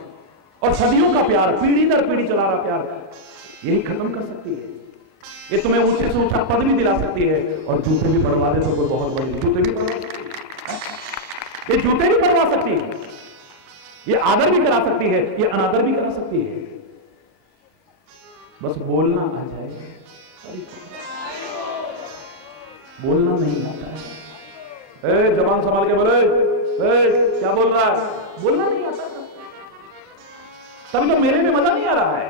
और सदियों का प्यार, पीढ़ी दर पीढ़ी चला रहा प्यार, यही खत्म कर सकती है। ये तुम्हें ऊंचे से ऊंचा पद भी दिला सकती है, और जूते भी पड़वा दे तो कोई बहुत बड़ी, जूते भी पड़वा सकती है। ये जूते भी पड़वा सकती है, ये आदर भी करा सकती है, ये अनादर भी करा सकती है। बस बोलना आ जाए, बोलना नहीं आता है। जबान संभाल के बोले, क्या बोल रहा है? बोलना नहीं आता, तभी तो मेरे में मजा नहीं आ रहा है।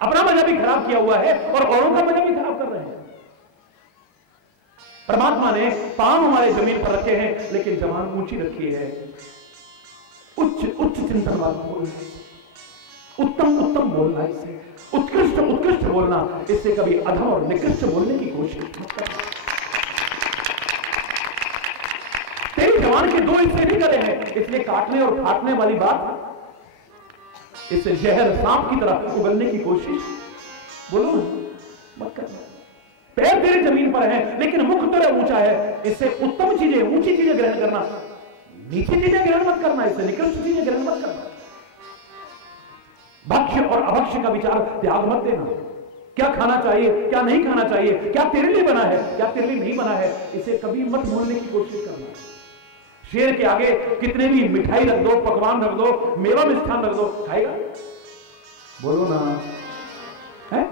अपना मजा भी खराब किया हुआ है और औरों का मजा भी खराब कर रहे हैं। परमात्मा ने पांव हमारे जमीन पर रखे हैं, लेकिन जबान ऊंची रखी है। उच्च उच्च चिंतन वाला बोलना, उत्तम उत्तम बोलना, इससे उत्कृष्ट उत्कृष्ट बोलना। इससे कभी अधम और निकृष्ट बोलने की कोशिश मत करना। तेरी जबान के दो हिस्से नहीं करे हैं, इसलिए काटने और फाटने वाली बात, इससे जहर सांप की तरह उगलने की कोशिश बोलो मत करना। पैर तेरे जमीन पर हैं, लेकिन मुख तेरा ऊंचा है। इससे उत्तम चीजें, ऊंची चीजें ग्रहण करना, नीची चीजें ग्रहण मत करना। इससे निकृष्ट चीजें ग्रहण मत करना। भक्ष्य और अभक्ष्य का विचार त्याग मत देना। क्या खाना चाहिए, क्या नहीं खाना चाहिए, क्या तेरे लिए बना है, क्या तेरे लिए नहीं बना है, इसे कभी मत भूलने की कोशिश करना। शेर के आगे कितने भी मिठाई रख दो, पकवान रख दो, मेवा मिष्ठान रख दो, खाएगा? बोलो ना, है?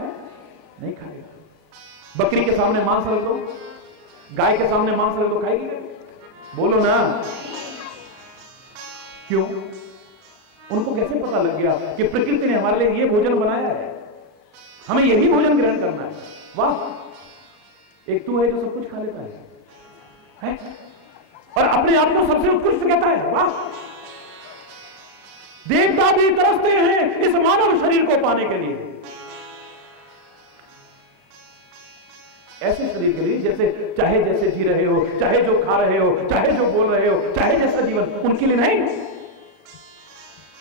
नहीं खाएगा। बकरी के सामने मांस रख दो, गाय के सामने मांस रख दो, खाएगी? बोलो ना। क्यों? उनको कैसे पता लग गया कि प्रकृति ने हमारे लिए ये भोजन बनाया है, हमें यही भोजन ग्रहण करना है। वाह, एक तू है जो सब कुछ खा लेता है? और अपने आप को सबसे उत्कृष्ट कहता है। वाह, देवता भी तरसते हैं इस मानव शरीर को पाने के लिए, ऐसे शरीर के लिए जैसे चाहे जैसे जी रहे हो, चाहे जो खा रहे हो, चाहे जो बोल रहे हो, चाहे जैसा जीवन, उनके लिए नहीं,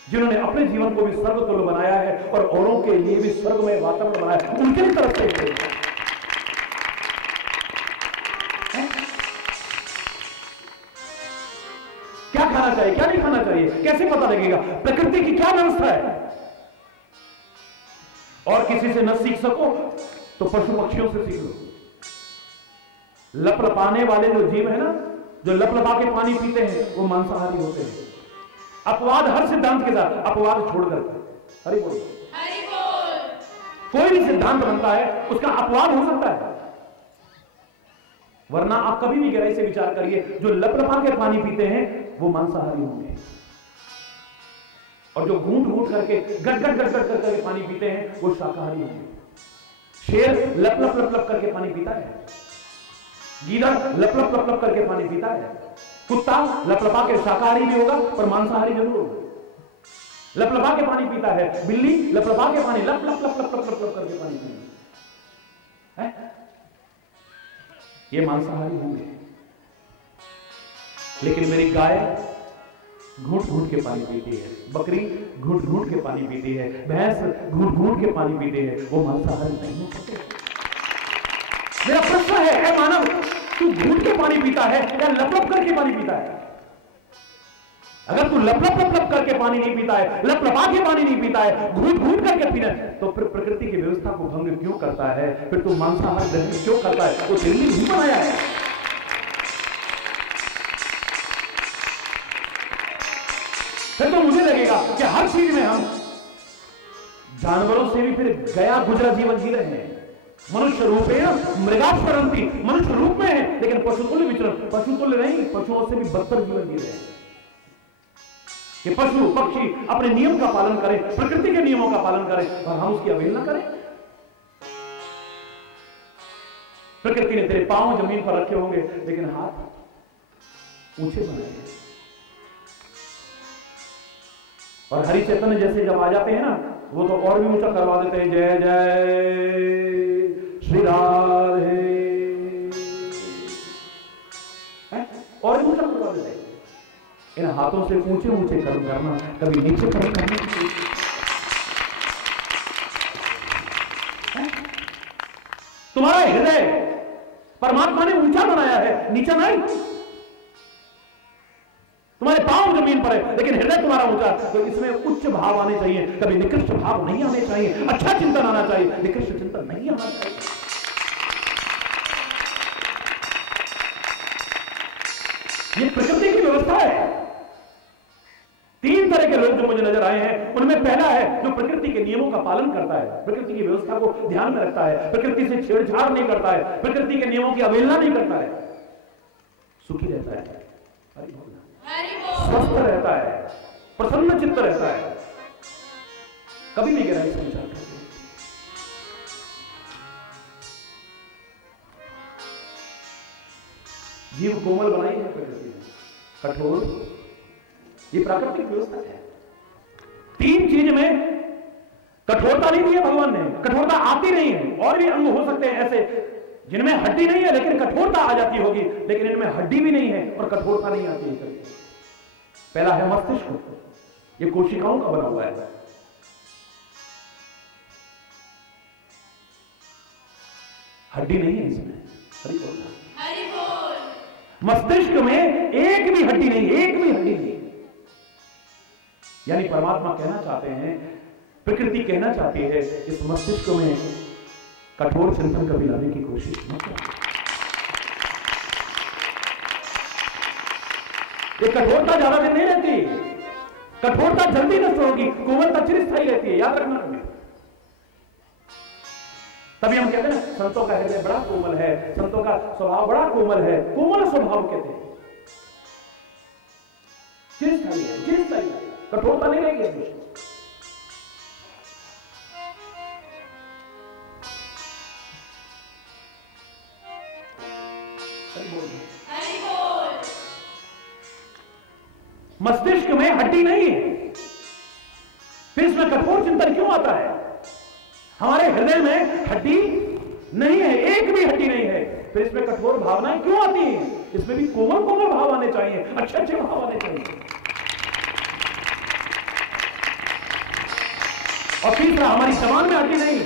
जिन्होंने अपने जीवन को भी स्वर्गतुल्य बनाया है और औरों के लिए भी स्वर्गमय वातावरण बनाया, उनके लिए तरसते हैं। क्या खाना चाहिए, क्या नहीं खाना चाहिए, कैसे पता लगेगा? प्रकृति की क्या व्यवस्था है? और किसी से न सीख सको तो पशु पक्षियों से सीख लो। लपलपाने वाले जो जीव है ना, जो लपलपा के पानी पीते हैं, वो मांसाहारी होते हैं। अपवाद हर सिद्धांत के साथ, अपवाद छोड़कर। हरि बोल, हरि बोल। कोई भी सिद्धांत बनता है उसका अपवाद हो सकता है, वरना आप कभी भी गहराई से विचार करिए, जो लपलपा के पानी पीते हैं वो मांसाहारी होंगे, और जो घूंट घूंट करके गट गट गट गट करके पानी पीते हैं वो शाकाहारी होंगे। शेर लप लप लप लप करके पानी पीता है, गीदड़ लप लप लप लप करके पानी पीता है, कुत्ता लपलपा के शाकाहारी भी होगा पर मांसाहारी जरूर होगा, लपलपा के पानी पीता है, बिल्ली लपलपा के पानी लप लप लप लप लप लप लप करके पानी पीता है, ये मांसाहारी होंगे। लेकिन मेरी गाय घूट घूट के पानी पीती है, बकरी घूट घूट के पानी पीती है, भैंस घूट घूट के पानी पीती है, वो मांसाहारी नहीं हो सकते। मेरा प्रश्न है मानव, तू घूट के पानी पीता है या लप लप करके पानी पीता है? अगर तू लप लप लप लप करके पानी नहीं पीता है, लप लपा के पानी नहीं पीता है, घूट घूट करके पीना है, तो फिर प्रकृति की व्यवस्था को भंग क्यों करता है? फिर तू मांसाहार ग्रहण क्यों करता है? वो तेरे लिए नहीं बनाया है। फिर तो मुझे लगेगा कि हर चीज में हम जानवरों से भी फिर गया गुजरा जीवन जी रहे हैं। मनुष्य रूप है मृगास्परंती, मनुष्य रूप में है लेकिन पशुतुल्य विचरण, पशुतुल्य नहीं, पशुओं से भी बदतर जीवन जी रहे हैं। कि पशु पक्षी अपने नियम का पालन करें, प्रकृति के नियमों का पालन करें और हम उसकी अवहेलना करें। प्रकृति ने तेरे पांव जमीन पर रखे होंगे लेकिन हाथ ऊंचे बनाए हैं। और हरि चैतन्य जैसे जब आ जाते हैं ना, वो तो और भी ऊंचा करवा देते हैं, जय जय श्री राधे, और भी ऊंचा करवा देते हैं। इन हाथों से ऊंचे ऊंचे कर्म करना, कभी नीचे कर्म करने की कोशिश। तुम्हारा हृदय परमात्मा ने ऊंचा बनाया है, नीचा नहीं। तुम्हारे पांव जमीन पर है लेकिन हृदय तुम्हारा ऊंचा, तो इसमें उच्च भाव आने चाहिए, कभी निकृष्ट भाव नहीं आने चाहिए। अच्छा चिंतन आना चाहिए, निकृष्ट चिंतन नहीं आना चाहिए। ये प्रकृति की व्यवस्था है। तीन तरह के लोग जो मुझे नजर आए हैं, उनमें पहला है जो प्रकृति के नियमों का पालन करता है, प्रकृति की व्यवस्था को ध्यान में रखता है, प्रकृति से छेड़छाड़ नहीं करता है, प्रकृति के नियमों की अवहेलना नहीं करता है, सुखी रहता है, स्वस्थ रहता है, प्रसन्न चित्त रहता है, कभी नहीं गहराई से विचार करते। जीव कोमल बनाई है प्रकृति ने, कठोर, ये प्राकृतिक व्यवस्था है। तीन चीज में कठोरता नहीं दी है भगवान ने, कठोरता आती नहीं है। और भी अंग हो सकते हैं ऐसे जिनमें हड्डी नहीं है लेकिन कठोरता आ जाती होगी, लेकिन इनमें हड्डी भी नहीं है और कठोरता नहीं आती है। पहला है मस्तिष्क, ये कोशिकाओं का बना हुआ है। हड्डी नहीं है इसमें, हरि बोल, हरि बोल। मस्तिष्क में एक भी हड्डी नहीं, एक भी हड्डी नहीं। यानी परमात्मा कहना चाहते हैं, प्रकृति कहना चाहती है, इस मस्तिष्क में कठोर चिंतन कभी लाने की कोशिश मत करो। ये कठोरता ज्यादा दिन नहीं रहती, कठोरता जल्दी नष्ट होगी, कोमलता चिरस्थायी रहती है, याद रखना कभी। तभी हम कहते हैं संतों का हृदय बड़ा कोमल है, संतों का स्वभाव बड़ा कोमल है, कोमल स्वभाव कहते हैं। चिरस्थायी है, चिरस्थायी है, कठोरता नहीं रहेगी। मस्तिष्क में हड्डी नहीं है, फिर इसमें कठोर चिंतन क्यों आता है? हमारे हृदय में हड्डी नहीं है, एक भी हड्डी नहीं है, फिर इसमें कठोर भावनाएं क्यों आती हैं? इसमें भी कोमल कोमल भाव आने चाहिए, अच्छे अच्छे भाव आने चाहिए। और तीसरा, हमारी जबान में हड्डी नहीं,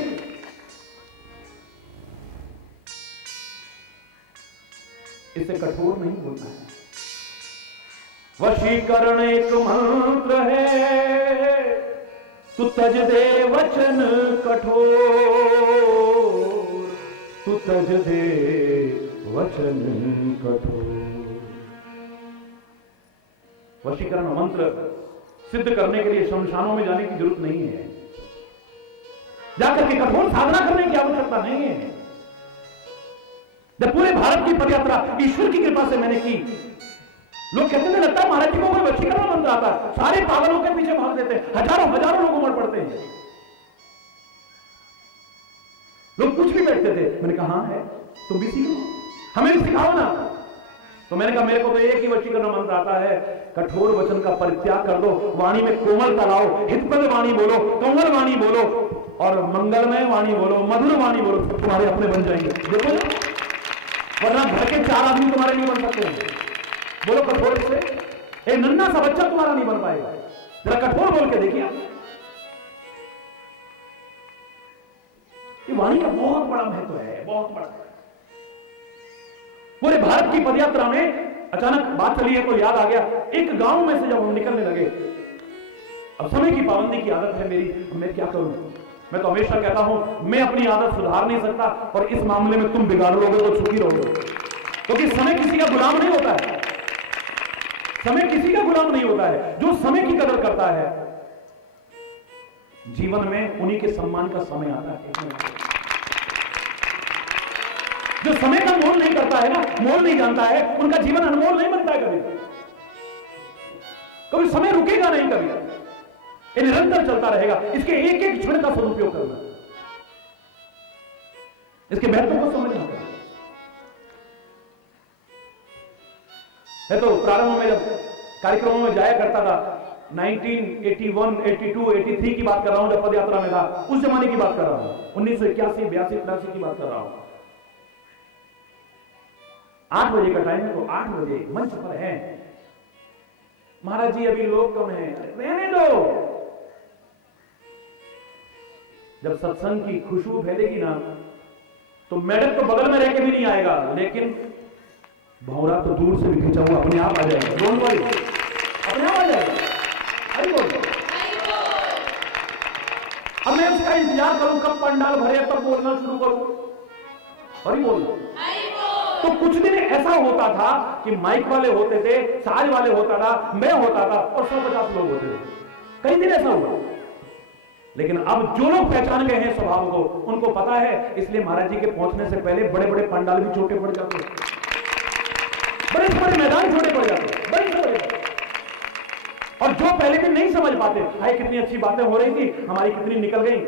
इसे कठोर नहीं बोलना है। वशीकरण एक मंत्र है, तू तज दे वचन कठोर, तू तज दे वचन कठोर। वशीकरण मंत्र सिद्ध करने के लिए शमशानों में जाने की जरूरत नहीं है, जाकर के कठोर साधना करने की आवश्यकता नहीं है। जब पूरे भारत की पदयात्रा ईश्वर की कृपा से मैंने की, लोग कहते थे लगता है महाराज जी को कोई वशीकरण मंत्र आता, सारे पागलों के पीछे भाग देते हैं, हजारों हजारों लोग उमड़ पड़ते हैं। लोग पूछ भी बैठते थे, मैंने कहा हाँ है, तुम भी सीखो, हमें भी सिखाओ ना। तो मैंने कहा मेरे को तो एक ही वशीकरण मंत्र आता है, कठोर वचन का परित्याग कर दो, वाणी में कोमलता लाओ, हितपद वाणी बोलो, कमल वाणी बोलो और मंगलमय वाणी बोलो, मधुर वाणी बोलो, तुम्हारे अपने बन जाएंगे। देखो ना, वरना घर के 4 आदमी तुम्हारे नहीं बन सकते हैं। बोलो कठोर से, एक नन्हा सा बच्चा तुम्हारा नहीं बन पाएगा। जरा कठोर बोल के देखिए। ये वाणी का बहुत बड़ा महत्व है, बहुत बड़ा। पूरे भारत की पदयात्रा में अचानक बात चली है तो याद आ गया, एक गांव में से जब हम निकलने लगे, अब समय की पाबंदी की आदत है मेरी, मैं क्या करूं। मैं तो हमेशा कहता हूं मैं अपनी आदत सुधार नहीं सकता, और इस मामले में तुम बिगाड़ लोगे तो सुखी रहोगे, क्योंकि समय किसी का गुलाम नहीं होता है। समय किसी का गुलाम नहीं होता है। जो समय की कदर करता है, जीवन में उन्हीं के सम्मान का समय आता है। जो समय का मोल नहीं करता है ना, मोल नहीं जानता है, उनका जीवन अनमोल नहीं बनता है। कभी समय रुकेगा नहीं, कभी ये निरंतर चलता रहेगा। इसके एक एक क्षण का सदुपयोग करना, इसके महत्व को समझना है। तो प्रारंभ में जब कार्यक्रमों में जाया करता था, 1981, 82, 83 की बात कर रहा हूं, जब पदयात्रा में था, उस जमाने की बात कर रहा हूं, 1981, 82, 83 की बात कर रहा हूं। 8 बजे का टाइम है, तो 8 बजे मंच पर है, महाराज जी अभी लोग कम हैं, रहने दो। जब सत्संग की खुशबू फैलेगी ना, तो मैडम तो बगल में रह के भी नहीं आएगा, लेकिन भौरा तो दूर से भी खींचा हुआ अपने आप आ जाएगा। डोंट वरी, अपने आप आ जाएगा। हरि बोल। अब मैं उसका इंतजार करूं कब पंडाल भरे, तब बोलना शुरू करूं। हरि बोल। तो कुछ दिन ऐसा होता था कि माइक वाले होते थे, साज वाले होता था, मैं होता था, और 150 लोग होते थे। कई दिन ऐसा हुआ। लेकिन अब जो लोग पहचान गए हैं स्वभाव को, उनको पता है, इसलिए महाराज जी के पहुंचने से पहले बड़े बड़े पंडाल भी छोटे पड़ जाते हैं, बड़े से बड़े मैदान छोटे पड़ जाते हैं, बड़े से बड़े। और जो पहले दिन नहीं समझ पाते, हाय कितनी अच्छी बातें हो रही थी, हमारी कितनी निकल गई,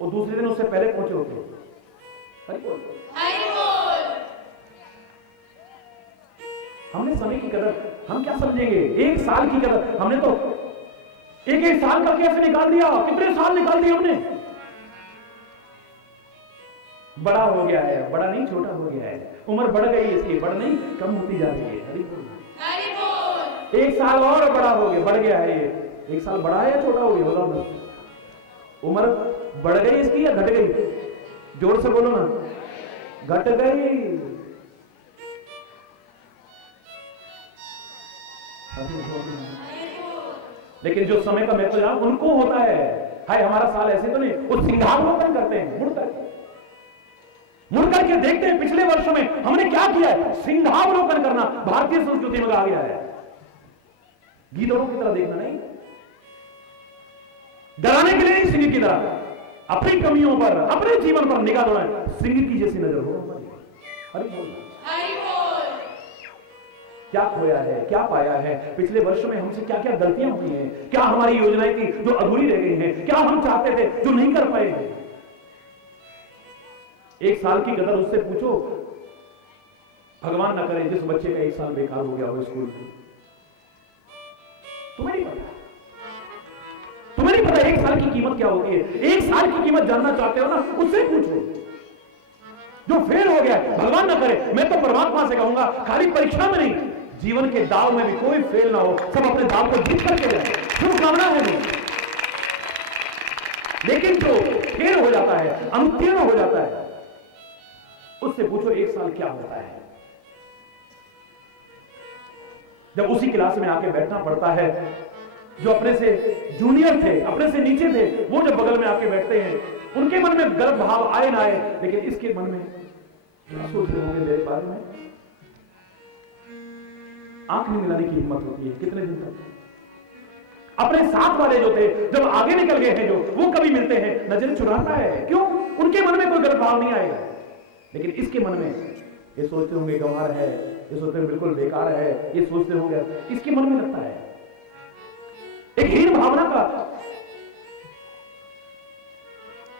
वो दूसरे दिन उससे पहले पहुंचे होते। हमने समय की कदर, हम क्या समझेंगे, 1 साल की कदर, हमने तो एक साल का कैसे निकाल दिया, कितने साल निकाल दिए हमने। बड़ा हो गया है, बड़ा नहीं छोटा हो गया है, उम्र बढ़ गई इसकी, बढ़ नहीं कम होती जा रही है। हरि बोल। 1 साल और बड़ा हो गया, बढ़ गया है ये। 1 साल बड़ा है या छोटा हो गया, बोलो। उम्र बढ़ गई इसकी या घट गई, जोर से बोलो ना। घट गई। लेकिन जो समय का महत्व जान उनको होता है, हाय हमारा साल ऐसे तो नहीं, वो सिंहावलोकन करते हैं, मुड़ करके देखते हैं पिछले वर्षों में हमने क्या किया है। सिंहावलोकन करना भारतीय संस्कृति में आ गया है। गीदड़ों की तरह देखना नहीं, डराने के लिए नहीं, सिंह की तरह अपनी कमियों पर, अपने जीवन पर निगाह दौड़ाएं, सिंह की जैसी नजर हो। हरि बोल। क्या खोया है, क्या पाया है, पिछले वर्षों में हमसे क्या क्या गलतियां हुई हैं, क्या हमारी योजनाएं थी जो अधूरी रह गई हैं, क्या हम चाहते थे जो नहीं कर पाए हैं। 1 साल की कदर उससे पूछो, भगवान ना करे जिस बच्चे का 1 साल बेकार हो गया हो स्कूल में। तुम्हें नहीं पता, तुम्हें नहीं पता 1 साल की कीमत क्या होती है। 1 साल की कीमत जानना चाहते हो ना, उससे पूछो। जो फेल हो गया, भगवान ना करे, मैं तो परमात्मा से कहूंगा खाली परीक्षा में नहीं, जीवन के दाव में भी कोई फेल ना हो, सब अपने दाव को जीत करके जाए, शुभकामना है नहीं। लेकिन जो फेल हो जाता है, अनुत्तीर्ण हो जाता है, उससे पूछो 1 साल क्या होता है। जब उसी क्लास में आके बैठना पड़ता है, जो अपने से जूनियर थे, अपने से नीचे थे, वो जब बगल में आके बैठते हैं, उनके मन में गलत भाव आए ना आए, लेकिन इसके मन में क्या सोच रहे होंगे मेरे बारे में। आंख नहीं मिलाने की हिम्मत होती है कितने दिन तक। अपने साथ वाले जो थे, जब आगे निकल गए हैं जो, वो कभी मिलते हैं, नजर चुराता है। क्यों? उनके मन में कोई गलत भाव नहीं आएगा, लेकिन इसके मन में ये सोचते होंगे गंवार है, ये सोचते होंगे बिल्कुल बेकार है, ये सोचते होंगे, इसके मन में लगता है एक हीन भावना का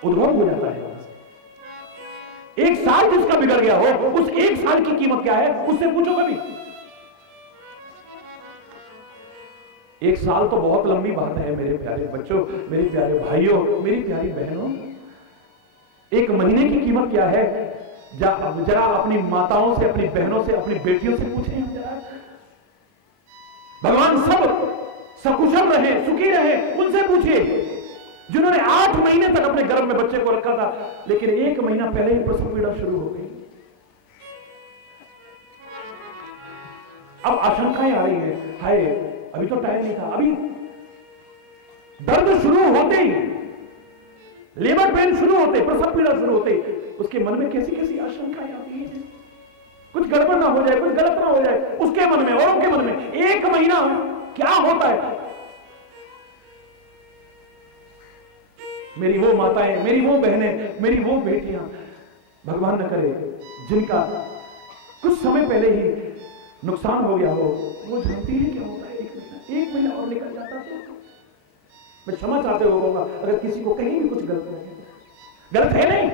उद्भव हो जाता है। एक साल जिसका बिगड़ गया हो, उस एक साल की कीमत क्या है उससे पूछो कभी। एक साल तो बहुत लंबी बात है मेरे प्यारे बच्चों, मेरे प्यारे भाइयों, मेरी प्यारी बहनों। एक महीने की कीमत क्या है जरा अपनी माताओं से, अपनी बहनों से, अपनी बेटियों से पूछें जरा। भगवान सब सकुशल रहे, सुखी रहे, उनसे पूछिए जिन्होंने 8 महीने तक अपने गर्भ में बच्चे को रखा था, लेकिन 1 महीना पहले ही प्रसव पीड़ा शुरू हो गई। अब आशंकाएं आ रही है, हाय अभी तो टाइम नहीं था। अभी दर्द शुरू होते ही, लेबर पेन शुरू होते, प्रसव पीड़ा शुरू होते, उसके मन में कैसी कैसी आशंकाएं आती है, कुछ गड़बड़ ना हो जाए, कुछ गलत ना हो जाए, उसके मन में, औरों के मन में। 1 महीना क्या होता है। मेरी वो माताएं, मेरी वो बहनें, मेरी वो बेटियां, भगवान न करे जिनका कुछ समय पहले ही नुकसान हो गया हो, वो जानती है क्या होता है। 1 महीना और निकल जाता तो मैं क्षमा चाहते लोगों का अगर किसी को कहीं भी कुछ गलत है नहीं।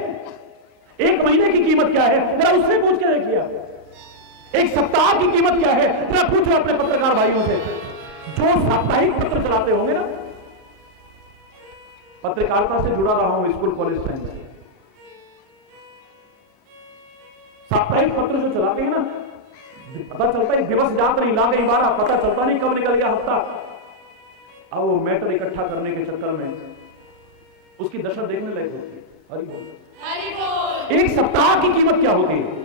1 महीने की कीमत क्या है जरा उससे पूछ के देखिए। 1 सप्ताह की कीमत क्या है जरा पूछो अपने पत्रकार भाइयों से जो साप्ताहिक पत्र चलाते होंगे ना। पत्रकारिता से जुड़ा रहा हूं स्कूल कॉलेज टाइम से। साप्ताहिक पत्र जो चलाते हैं ना, पता चलता है दिवस जात नहीं ला गई 12, पता चलता नहीं कब निकल गया हफ्ता। अब वो मैटर इकट्ठा करने के चक्कर में उसकी दशा देखने लायक होती है। हरि बोल। 1 सप्ताह की कीमत क्या होती है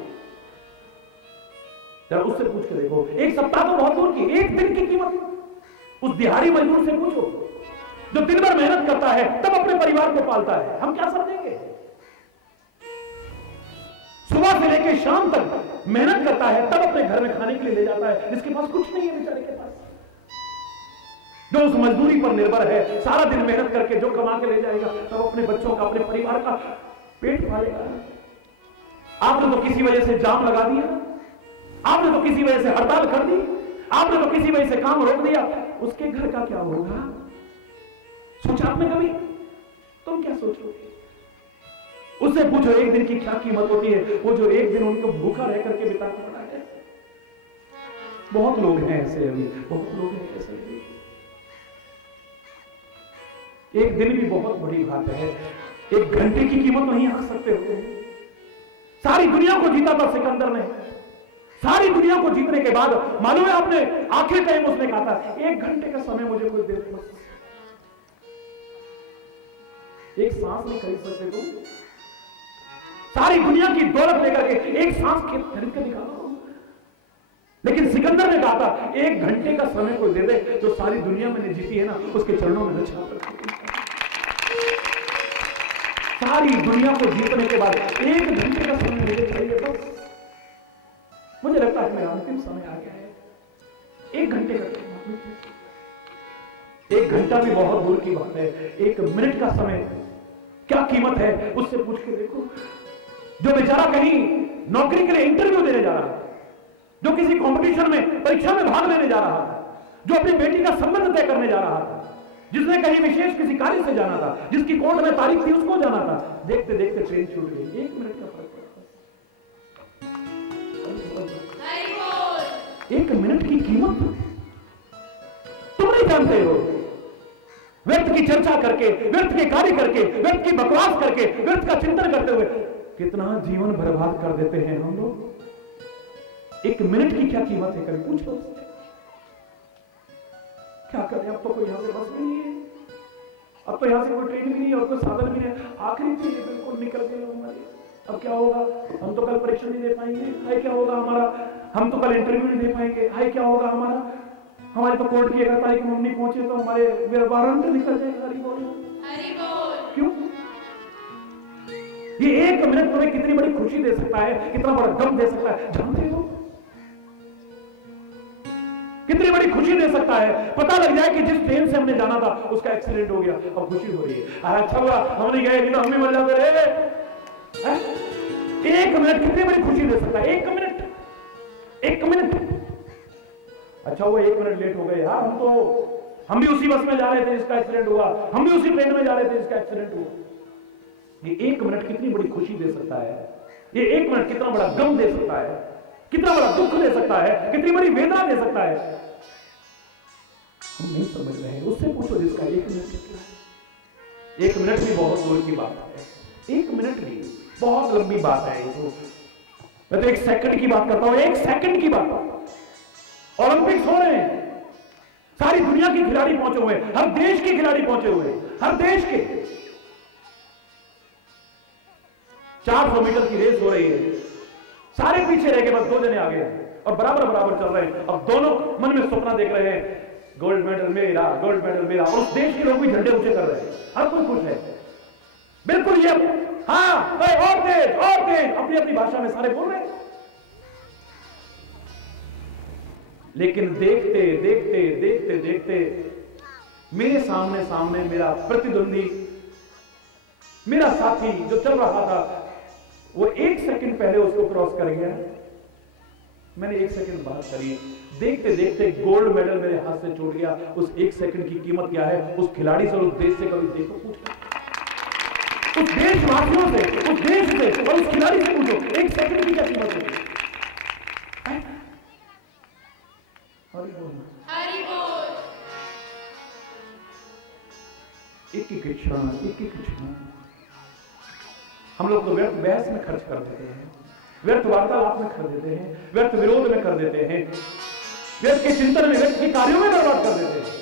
जरा उससे पूछ के देखो। 1 सप्ताह तो बहुत दूर की, 1 दिन की कीमत उस दिहाड़ी मजदूर से पूछो जो दिन भर मेहनत करता है तब अपने परिवार को पालता है। हम क्या समझेंगे। सुबह से लेकर शाम तक मेहनत करता है तब अपने घर में खाने के लिए ले जाता है, जिसके पास कुछ नहीं है बेचारे के पास, जो उस मजदूरी पर निर्भर है, सारा दिन मेहनत करके जो कमा के ले जाएगा तब अपने बच्चों का, अपने परिवार का पेट पालेगा। आपने तो किसी वजह से जाम लगा दिया, आपने तो किसी वजह से हड़ताल कर दी, आपने तो किसी वजह से काम रोक दिया, उसके घर का क्या होगा। सोचा आपने कभी? तुम क्या सोचोगे? उससे पूछो 1 दिन की क्या कीमत होती है, वो जो 1 दिन उनको भूखा रह करके बिताना पड़ा है। बहुत लोग हैं ऐसे, अभी बहुत लोग हैं ऐसे। 1 दिन भी बहुत बड़ी बात है, 1 घंटे की कीमत नहीं आंक सकते हो। सारी दुनिया को जीता था सिकंदर ने, सारी दुनिया को जीतने के बाद मालूम है आपने आखिरी टाइम उसने कहा था 1 घंटे का समय मुझे कोई दे दो, 1 सांस नहीं खरीद सकते तुम। सारी दुनिया की दौलत लेकर के 1 सांस खरीद के दिखाओ। लेकिन सिकंदर ने कहा था 1 घंटे का समय कोई दे दे, जो सारी दुनिया मैंने जीती है ना उसके चरणों में लच्छा कर। सारी दुनिया को जीतने के बाद 1 घंटे का समय मुझे चाहिए बस। मुझे लगता है मेरा अंतिम समय आ गया है। 1 घंटे का, 1 घंटा भी बहुत दूर की बात है। 1 मिनट का समय क्या कीमत है उससे पूछ के देखो। जो बेचारा कहीं नौकरी के लिए इंटरव्यू देने जा रहा है, जो किसी कंपटीशन में, परीक्षा में भाग लेने जा रहा था, जो अपनी बेटी का संबंध तय करने जा रहा था, जिसने कहीं विशेष किसी कार्य से जाना था, जिसकी कोर्ट में तारीख थी उसको जाना था, देखते देखते ट्रेन छूट गई। 1 मिनट का फर्क पड़ा। 1 मिनट की कीमत तुम नहीं जानते हो। व्यर्थ की चर्चा करके, व्यर्थ के कार्य करके, व्यर्थ की बकवास करके, व्यर्थ का चिंतन करते हुए कितना जीवन बर्बाद कर देते हैं हम लोग। 1 मिनट की क्या कीमत है कभी पूछो। क्या करें, अब तो कोई यहां से बस भी नहीं है, अब तो यहां से कोई ट्रेन भी नहीं है और कोई साधन भी नहीं है। आखिरी चीज बिल्कुल निकल गए हमारे। अब क्या होगा, हम तो कल परीक्षा नहीं दे पाएंगे, हाय क्या होगा हमारा, हम तो कल इंटरव्यू नहीं दे पाएंगे, हाय क्या होगा हमारा, हमारे तो कोर्ट की 11 तारीख में हम नहीं पहुंचे तो हमारे वारंट निकल जाएगा। हरि बोल। क्यों? ये 1 मिनट तुम्हें कितनी बड़ी खुशी दे सकता है, कितना बड़ा गम दे सकता है, जानते हो? कितनी बड़ी खुशी दे सकता है। पता लग जाए कि जिस ट्रेन से हमने जाना था उसका एक्सीडेंट हो गया, अब खुशी हो रही है। अच्छा हुआ हम नहीं गए, नहीं तो हम भी मर जाते रहे। 1 मिनट कितनी बड़ी खुशी दे सकता है। 1 मिनट, 1 मिनट। अच्छा वो 1 मिनट लेट हो गए यार, हम भी उसी बस में जा रहे थे जिसका एक्सीडेंट हुआ, हम भी उसी ट्रेन में जा रहे थे जिसका एक्सीडेंट हुआ। ये 1 मिनट कितनी बड़ी खुशी दे सकता है। ये 1 मिनट कितना बड़ा गम दे सकता है, कितना बड़ा दुख दे सकता है, कितनी बड़ी वेदना दे सकता है, हम नहीं समझ रहे हैं। उससे पूछो जिसका 1 मिनट कितना है। 1 मिनट भी बहुत दूर की बात है, 1 मिनट भी बहुत लंबी बात है। तो मैं तो 1 सेकंड की बात करता हूं, 1 सेकंड की बात। ओलंपिक्स हो रहे हैं, सारी दुनिया के खिलाड़ी पहुंचे हुए, हर देश के खिलाड़ी पहुंचे हुए, हर देश के। 400 मीटर की रेस हो रही है, सारे पीछे रह गए, बस 2 जने आगे हैं और बराबर बराबर चल रहे हैं। अब दोनों मन में सपना देख रहे हैं, गोल्ड मेडल मेरा, गोल्ड मेडल मेरा। और उस देश के लोग भी झंडे ऊंचे कर रहे हैं, हर कोई खुश है, बिल्कुल। ये हाँ और तेज अपनी अपनी भाषा में सारे बोल रहे हैं। लेकिन देखते देखते देखते देखते मेरे सामने मेरा प्रतिद्वंदी, मेरा साथी जो चल रहा था, वो 1 सेकंड पहले उसको क्रॉस कर गया। मैंने 1 सेकंड बात करी, देखते देखते गोल्ड मेडल मेरे हाथ से छूट गया। उस 1 सेकंड की कीमत क्या है, उस खिलाड़ी से, उस देश से कभी देखो, पूछो उस देशवासियों से, उस देश से और उस खिलाड़ी से पूछो 1 सेकंड की क्या कीमत होती है। हरि बोल। एक क्षण हम लोग तो व्यर्थ बहस में खर्च कर देते हैं, व्यर्थ वार्तालाप में कर देते हैं, व्यर्थ विरोध में कर देते हैं, व्यर्थ के चिंतन में, व्यर्थ के कार्यों में बर्बाद कर देते हैं।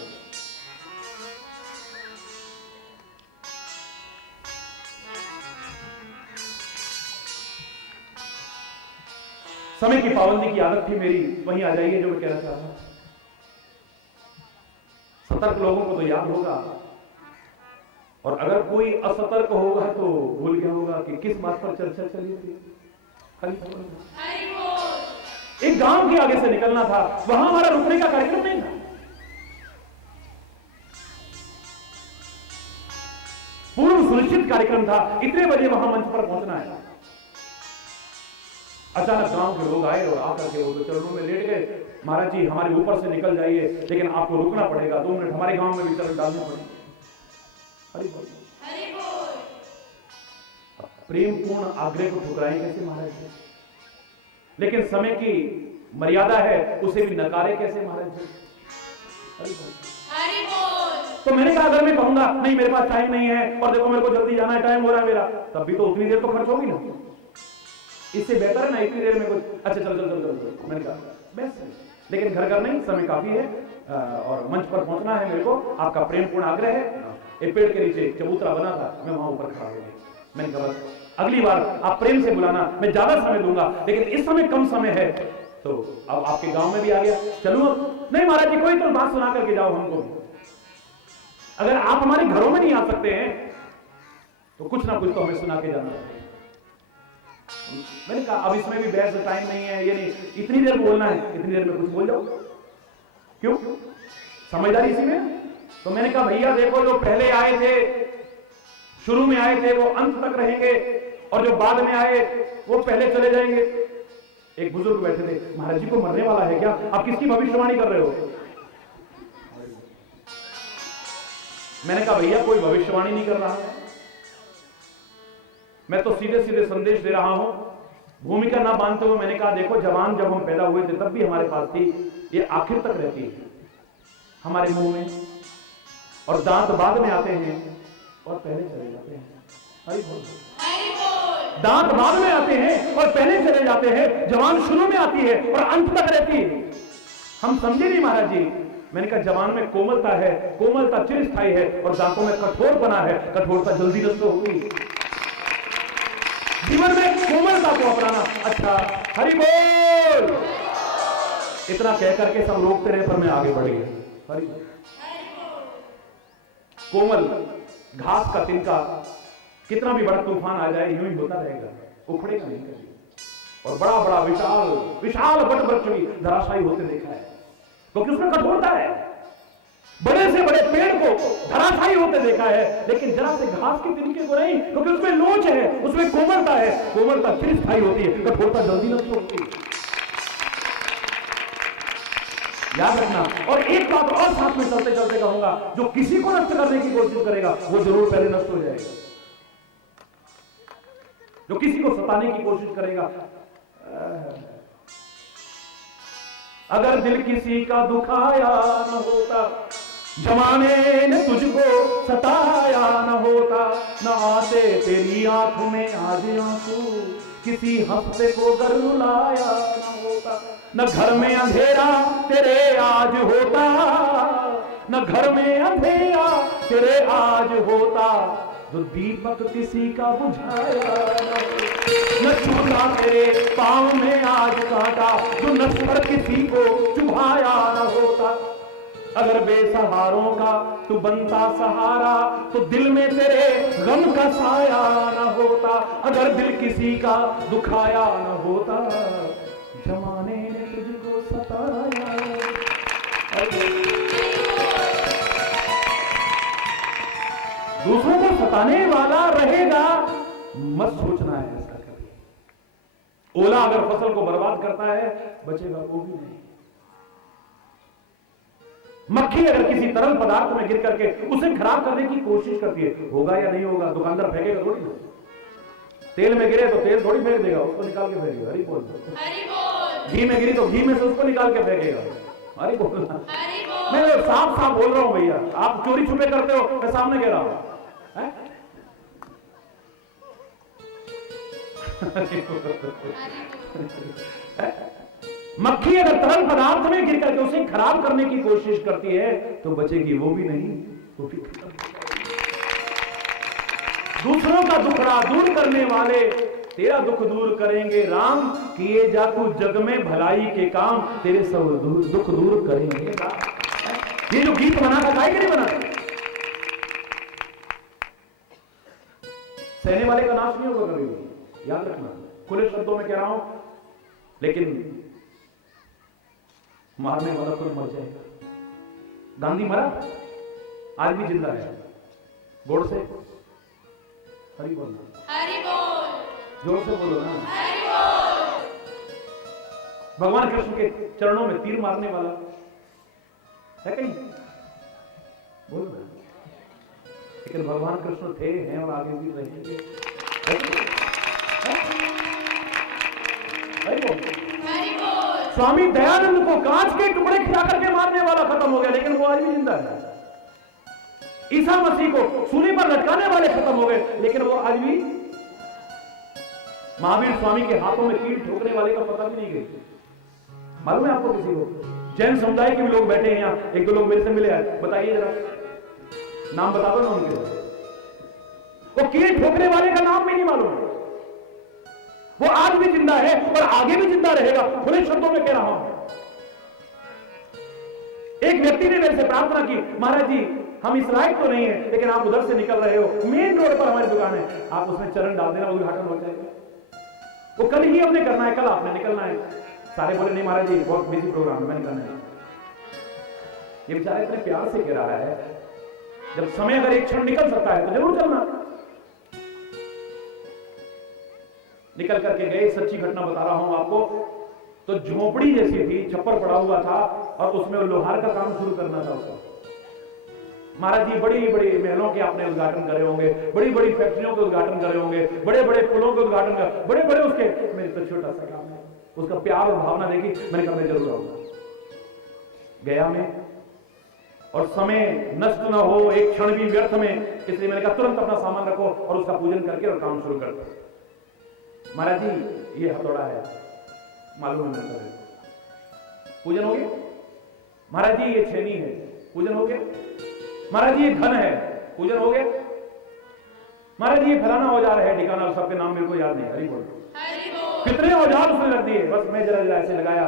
समय की पाबंदी की आदत थी मेरी, वहीं आ जाइए जो मैं कहना चाहता हूं। सतर्क लोगों को तो याद होगा, और अगर कोई असतर्क होगा तो भूल गया होगा कि किस बात पर चर्चा चली थी। एक गांव के आगे से निकलना था, वहां हमारा रुकने का कार्यक्रम नहीं था। पूर्व सुनिश्चित कार्यक्रम था, इतने बजे वहां मंच पर पहुंचना है। अचानक गांव के लोग आए और आकर के वो तो चरणों में लेट गए। महाराज जी हमारे ऊपर से निकल जाइए, लेकिन आपको रुकना पड़ेगा, 2 मिनट हमारे गांव में भी चरण डालने पड़ेंगे। प्रेमपूर्ण आग्रह को ठुकराएं कैसे महाराज जी? लेकिन समय की मर्यादा है, उसे भी नकारे कैसे महाराज जी? तो मैंने कहा अगर मैं कहूंगा नहीं मेरे पास टाइम नहीं है और देखो मेरे को जल्दी जाना है, टाइम हो रहा है मेरा, तब भी तो उतनी देर तो खर्च होगी ना। इससे बेहतर है ना इतनी देर में कुछ अच्छा चल। मैंने कहा बेस्ट, लेकिन घर नहीं, समय काफी है और मंच पर पहुंचना है मेरे को, आपका प्रेमपूर्ण आग्रह है। एक पेड़ के नीचे चबूतरा बना था, मैं वहां ऊपर खड़ा हो गया। मैंने कहा बस अगली बार आप प्रेम से बुलाना, मैं ज्यादा समय दूंगा, लेकिन इस समय कम समय है। तो अब आपके गांव में भी आ गया, चलूं? नहीं महाराज जी कोई तो बात सुना करके जाओ हमको। अगर आप हमारे घरों में नहीं आ सकते हैं तो कुछ ना कुछ तो हमें सुना के जाना चाहिए। मैंने कहा अब इसमें भी बहस टाइम नहीं है, ये नहीं इतनी देर बोलना है, इतनी देर में कुछ बोल जाओ, क्यों? समझदारी इसी में। तो मैंने कहा भैया देखो, जो पहले आए थे, शुरू में आए थे, वो अंत तक रहेंगे, और जो बाद में आए वो पहले चले जाएंगे। एक बुजुर्ग बैठे थे, महाराज जी को मरने वाला है क्या? आप किसकी भविष्यवाणी कर रहे हो? मैंने कहा भैया कोई भविष्यवाणी नहीं कर रहा है, मैं तो सीधे सीधे संदेश दे रहा हूं, भूमिका ना बांधते हुए। मैंने कहा देखो जवान जब हम पैदा हुए थे तब भी हमारे पास थी, ये आखिर तक रहती है हमारे मुंह में, और दांत बाद में आते हैं और पहले चले जाते हैं। हरि बोल। दांत बाद में आते हैं और पहले चले जाते हैं, जवान शुरू में आती है और अंत तक रहती है। हम समझे नहीं महाराज जी। मैंने कहा जवान में कोमलता है, कोमलता चिरस्थायी है, और दांतों में कठोरपना है, कठोरता जल्दी नष्ट होगी। जीवन में कोमलता को अपनाना अच्छा। हरि बोल। इतना कह करके सब रोकते रहे पर मैं आगे बढ़ गया। हरि बोल। कोमल घास का तिनका कितना भी बड़ा तूफान आ जाए यूं ही होता रहेगा, उखड़ेगा नहीं कभी। और बड़ा बड़ा विशाल विशाल वट वृक्ष भी धराशायी होते देखा है, क्योंकि उसमें कठोरता है। बड़े से बड़े पेड़ को धराशायी होते देखा है, लेकिन जरा से घास के तिनके को नहीं, क्योंकि उसमें लोच है, उसमें कोमलता है। कोमलता चिरस्थायी होती है, कठोरता जल्दी नष्ट होती है। याद रखना। और एक बात और साथ में चलते चलते कहूंगा, जो किसी को नष्ट करने की कोशिश करेगा वो जरूर पहले नष्ट हो जाएगा। जो किसी को सताने की कोशिश करेगा। अगर दिल किसी का दुखाया न होता, जमाने ने तुझको सताया न होता, न आते तेरी आंखों में आज आंसू, किसी हफ्ते को गर रुलाया न होता, न घर में अंधेरा तेरे आज होता, न घर में अंधेरा तेरे आज होता, जो दीपक किसी का बुझाया न चूल्हा तेरे पांव में आज काटा, जो नस्वर किसी को चुभाया न होता। अगर बेसहारों का तू बनता सहारा, तो दिल में तेरे गम का साया न होता। अगर दिल किसी का दुखाया न होता, जमाने ने तुझको सताया। दूसरों को सताने वाला रहेगा, मत सोचना है ऐसा कभी। ओला अगर फसल को बर्बाद करता है, बचेगा वो भी नहीं। मक्खी अगर किसी तरल पदार्थ में गिर करके उसे खराब करने की कोशिश करती है, होगा या नहीं होगा? दुकानदार फेंकेगा थोड़ी ना। तेल में गिरे तो तेल थोड़ी फेंक देगा, उसको निकाल के फेंकेगा। हरी बोल। घी में गिरी तो घी में से उसको निकाल के फेंकेगा। हरी बोल। मैं साफ साफ बोल रहा हूं भैया, आप चोरी छुपे करते हो, मैं सामने कह रहा हूं। मक्खी अगर तरल पदार्थ में गिर करके उसे खराब करने की कोशिश करती है, तो बचेगी वो भी नहीं, वो भी। दूसरों का दुखड़ा दूर करने वाले तेरा दुख दूर करेंगे राम, किए जा तू जग में भलाई के काम, तेरे सब दुख दूर करेंगे राम। ये जो गीत बना था, गाय के नहीं बना, सहने वाले का नाश नहीं होगा कभी, याद रखना। खुले शब्दों में कह रहा हूं, लेकिन मारने वाला तो मर जाएगा। गांधी मरा, आज भी जिंदा है। गोड़ से हरि बोल, हरि बोल, जोर से बोलो ना, हरि बोल। भगवान कृष्ण के चरणों में तीर मारने वाला है कहीं? बोल ना। लेकिन भगवान कृष्ण थे, हैं और आगे भी रहेंगे। हरि बोल। स्वामी दयानंद को कांच के टुकड़े खिला करके मारने वाला खत्म हो गया, लेकिन वो आज भी जिंदा है। ईसा मसीह को सूली पर लटकाने वाले खत्म हो गए, लेकिन वो आज भी। महावीर स्वामी के हाथों में कील ठोकने वाले का पता भी नहीं गई। मालूम है आपको किसी को? जैन समुदाय के भी लोग बैठे हैं यहाँ, एक दो लोग मेरे से मिले हैं, बताइए जरा नाम बता दो ना उनके। वो कील ठोकने वाले का नाम भी नहीं मालूम। वो आज भी जिंदा है और आगे भी जिंदा रहेगा। खुले शब्दों में कह रहा हूं। एक व्यक्ति ने मेरे से प्रार्थना की, महाराज जी हम इस लायक तो नहीं है, लेकिन आप उधर से निकल रहे हो, मेन रोड पर हमारी दुकान है, आप उसमें चरण डाल देना, उद्घाटन हो जाएगा। वो कल ही हमने करना है, कल आपने निकलना है। सारे बोले नहीं महाराज जी बहुत बिजी प्रोग्राम है, मैं निकलना है। ये बेचारा इतने प्यार से कह रहा है, जब समय अगर एक क्षण निकल सकता है तो जरूर चलना। निकल करके गए। सच्ची घटना बता रहा हूं आपको। तो झोपड़ी जैसी थी, छप्पर पड़ा हुआ था और उसमें लोहार का काम शुरू करना था उसको। महाराज जी बड़ी बड़ी महलों के आपने उद्घाटन करे होंगे, बड़ी बड़ी फैक्ट्रियों के उद्घाटन करे होंगे, बड़े बड़े पुलों के उद्घाटन करे, बड़े बड़े उसके। मेरे तो छोटा सा काम है, उसका प्यार और भावना देखी, मैंने कहा मैं जरूर आऊंगा। गया मैं, और समय नष्ट न हो, एक क्षण भी व्यर्थ में, इसलिए मैंने कहा तुरंत अपना सामान रखो और उसका पूजन करके और काम शुरू कर दो। महाराज जी ये हथौड़ा है, मालूम है मेरे को, पूजन हो गया। महाराज जी ये छेनी है, पूजन हो गया। महाराज जी ये घन है, पूजन हो गया। महाराज जी ये फलाना औजार है, ठिकाना सबके नाम मेरे को याद नहीं। हरि बोल। कितने औजार उसने रख दिए, बस मैं जरा जरा ऐसे लगाया,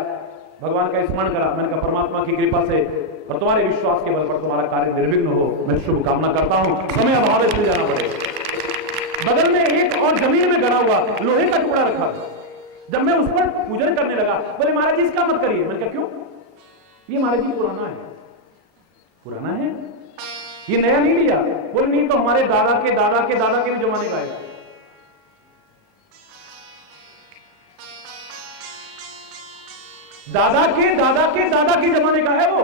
भगवान का स्मरण करा। मैंने कहा परमात्मा की कृपा से और तुम्हारे विश्वास के बल पर तुम्हारा कार्य निर्विघ्न हो, मैं शुभकामना करता हूं। समय अभाव से जाना पड़ेगा। बगल में एक और जमीन में गड़ा हुआ लोहे का टुकड़ा रखा था। जब मैं उस पर पूजन करने लगा, बोले महाराज जी इसका मत करिए। मैंने कहा क्यों? ये महाराज जी पुराना है। पुराना है, ये नया नहीं लिया। बोले नहीं तो हमारे दादा के दादा के दादा के भी जमाने का है। दादा के दादा के दादा के जमाने का है वो।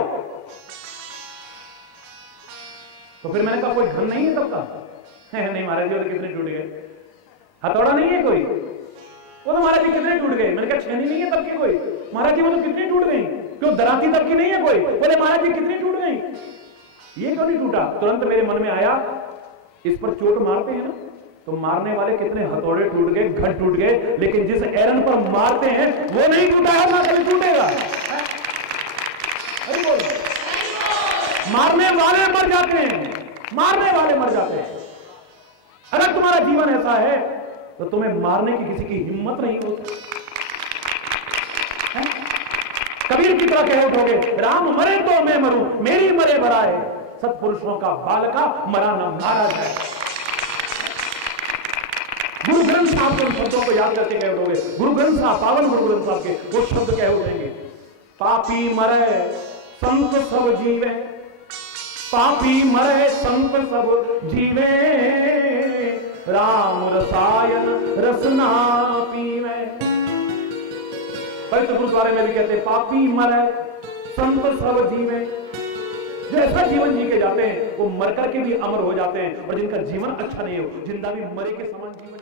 तो फिर मैंने कहा कोई घन नहीं है तब का? नहीं महाराज जी, कितने टूट गए। हथौड़ा नहीं है कोई। वो तो महाराज जी कितने टूट गए। मैंने कहा छेनी नहीं है तब की कोई। महाराज जी वो तो कितनी टूट गई। क्यों दराती तब की नहीं है कोई। बोले महाराज जी कितनी टूट गई। ये क्यों नहीं टूटा। तुरंत मेरे मन में आया, इस पर चोट मारते हैं ना तो मारने वाले कितने हथौड़े टूट गए, घट टूट गए, लेकिन जिस एरन पर मारते हैं वो नहीं टूटा है, ना कभी टूटेगा। मारने वाले मर जाते हैं, मारने वाले मर जाते हैं। अगर तुम्हारा जीवन ऐसा है तो तुम्हें मारने की किसी की हिम्मत नहीं होती। कबीर की तरह कह उठोगे, राम मरे तो मैं मरूं, मेरी मरे बराए, सत्पुरुषों का बालका मरा ना मारा जाए। गुरु ग्रंथ साहब के शब्दों को याद करके कह उठोगे। गुरु ग्रंथ साहब, पावन गुरु ग्रंथ साहब के वो शब्द कह उठेंगे, पापी मरे संत सब जीवे, पापी मरे संत सब जीवे, राम रसायन रसना पीवे। पवित्र पुरुष बारे में भी कहते हैं, पापी मरे संत सब जीवे। जो ऐसा जीवन जी के जाते हैं वो मर करके भी अमर हो जाते हैं, और जिनका जीवन अच्छा नहीं हो, जिंदा भी मरे के समान जीवन